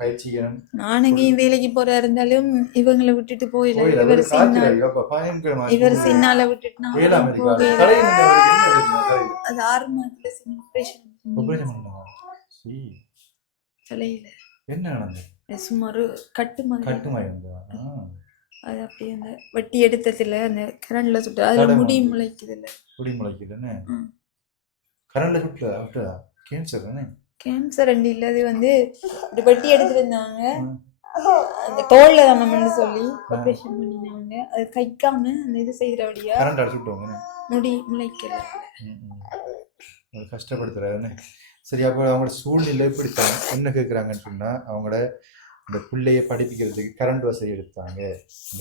பயிற்சிக்கணும். நான் எங்கேயும் வேலைக்கு போறா இருந்தாலும் இவங்களை விட்டுட்டு போயிடலாம். இவர் சின்னால விட்டுட்டு அது 6 மாதத்துல தலையில என்ன நடந்தது? சுமார் கட்டு மாதிரி அது அப்படியே அந்த வட்டி எடுத்ததுல அந்த கரண்ட்ல சுட்டு அது முடி முளைக்குதுன்னு கரண்ட்ல சுட்டுதா? கேன்சர் தானே? கேன்சர் இல்ல, அது வந்து ஒரு வட்டி எடுத்துட்டு இருந்தாங்க. அந்த தோல்ல தானு சொல்லி ஆபரேஷன் பண்ணினாங்க. அது கைக்காம அந்த இது செய்யறபடியா கரண்ட் சுட்டுவாங்க, முடி முளைக்கல. கஷ்டப்படுத்துறாருன்னு. சரி, அப்போ அவங்களோட சூழ்நிலை இப்படித்தான். என்ன கேட்குறாங்கன்னு சொன்னா அவங்களோட இந்த பிள்ளைய படிப்பிக்கிறதுக்கு கரண்ட் வசதி எடுத்தாங்க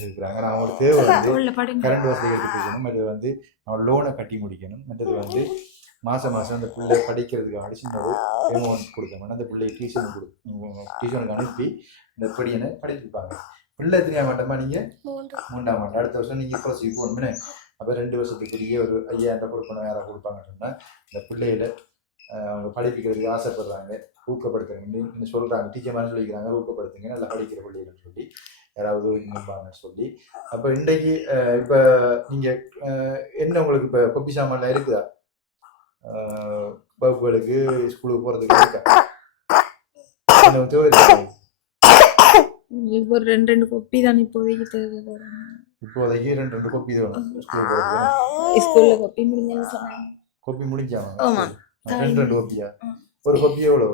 இருக்கிறாங்க. நான் அவங்களுக்கு தேவை வந்து கரண்ட் வசதி எடுத்துக்கணும். அது வந்து அவன் லோனை கட்டி முடிக்கணும். மற்றது வந்து மாதம் அந்த பிள்ளை படிக்கிறதுக்கு சின்ன ஒரு அமௌண்ட் கொடுக்கணும். அந்த பிள்ளையை டியூஷனுக்கு அனுப்பி இந்த படியனை படிப்பிப்பாங்க. பிள்ளை எத்தனையா மாட்டோமா? நீங்கள் 3ஆம் ஆண்டு. அடுத்த வருஷம் நீங்கள் +C போகணும்னு. அப்போ 2 வருஷத்துக்குரிய ஒரு 5,000 கொடுக்கணும். யாராவது கொடுப்பாங்கன்னு சொன்னால் இந்த பிள்ளைகளை அவங்க படிப்பிக்கிறதுக்கு ஆசைப்படுறாங்க, ஊக்கப்படுத்துறீங்கன்னு சொல்கிறாங்க. டீச்சர் மாதிரி சொல்லிக்கிறாங்க, ஊக்கப்படுத்துங்க நல்லா படிக்கிற பிள்ளைகள்னு சொல்லி யாராவது நிற்பாங்கன்னு சொல்லி. அப்போ இன்றைக்கு இப்போ நீங்கள் என்ன உங்களுக்கு இப்போ கொப்பி சாமான்லாம் இருக்குதா? வகுப்புகளுக்கு ஸ்கூலுக்கு போகிறதுக்கு இருக்கா? ஒரு 2 கொப்பி தான் இப்போதைக்கு தேவை. இப்போதைக்கு 2 கொப்பி வேணும் ஸ்கூல்ல கொப்பி முடிஞ்சு சொன்னாங்க. கொப்பி முடிஞ்சாங்க 2 கொப்பியா? ஒரு கொப்பி எவ்வளோ?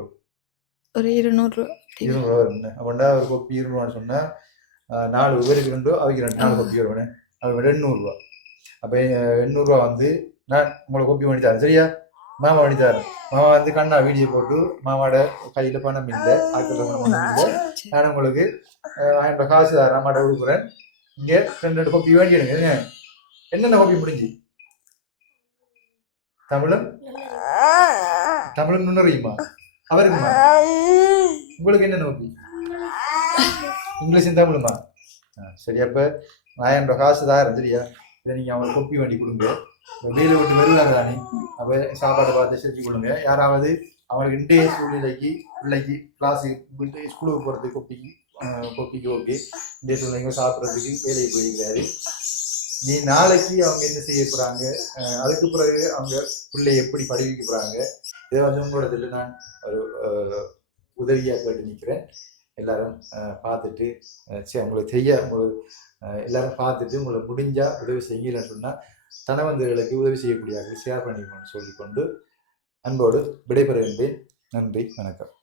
ஒரு 200 ரூபா. 200 ரூபா வரும்ண்ணே. அப்படின்னா ஒரு கொப்பி 20 ரூபான்னு சொன்னால் 4 பேருக்கு 2 அவைக்கு 4 கொப்பி வருவேண்ணே. அது 800 ரூபா. அப்போ 800 ரூபா வந்து நான் உங்களுக்கு கொப்பி பண்ணி தரேன், சரியா? மாமா பண்ணி தரேன். மாமா வந்து கண்ணா வீடியோ போட்டு மாமாவோட கையில் பணம் இல்லை, நான் உங்களுக்கு 1000 காசு தரேன், அம்மாட்ட கொடுக்குறேன். இங்கே 2 கொப்பி வேண்டிடுங்க. என்னென்ன கொப்பி முடிஞ்சு? தமிழும் நுண்ணறியுமா? அவருக்குமா? உங்களுக்கு என்னென்ன கொப்பி? இங்கிலீஷும் தமிழுமா? சரி, அப்போ 1000 காசு தாரேன், சரியா? இதை நீங்கள் அவங்க கொப்பி வண்டி கொடுங்க. வெளியில் விட்டு வருவாங்க தானே, அப்போ சாப்பாட்டை பார்த்து செஞ்சு கொடுங்க. யாராவது அவங்களுக்கு இன்றைய சூழ்நிலைக்கு பிள்ளைக்கு கிளாஸுக்கு ஸ்கூலுக்கு போகிறதுக்கு கொப்பிக்கு ஓகே, இன்றைய சூழ்நிலைங்க சாப்பிட்றதுக்கு வேலைக்கு போயிருக்கிறாரு. நீ நாளைக்கு அவங்க என்ன செய்ய போகிறாங்க, அதுக்கு பிறகு அவங்க பிள்ளை எப்படி படிக்க போகிறாங்க, இதை வந்து உங்களோட இதில் நான் ஒரு உதவியாக கேட்டு நிற்கிறேன். எல்லாரும் பார்த்துட்டு சரி உங்களுக்கு எல்லாரும் பார்த்துட்டு உங்களை முடிஞ்சா உதவி செய்யலன்னு சொன்னால் தனவந்தர்களுக்கு உதவி செய்யக்கூடிய ஷேர் பண்ணிக்கணும்னு சொல்லிக்கொண்டு அன்போடு விடைபெறுகின்றேன். நன்றி, வணக்கம்.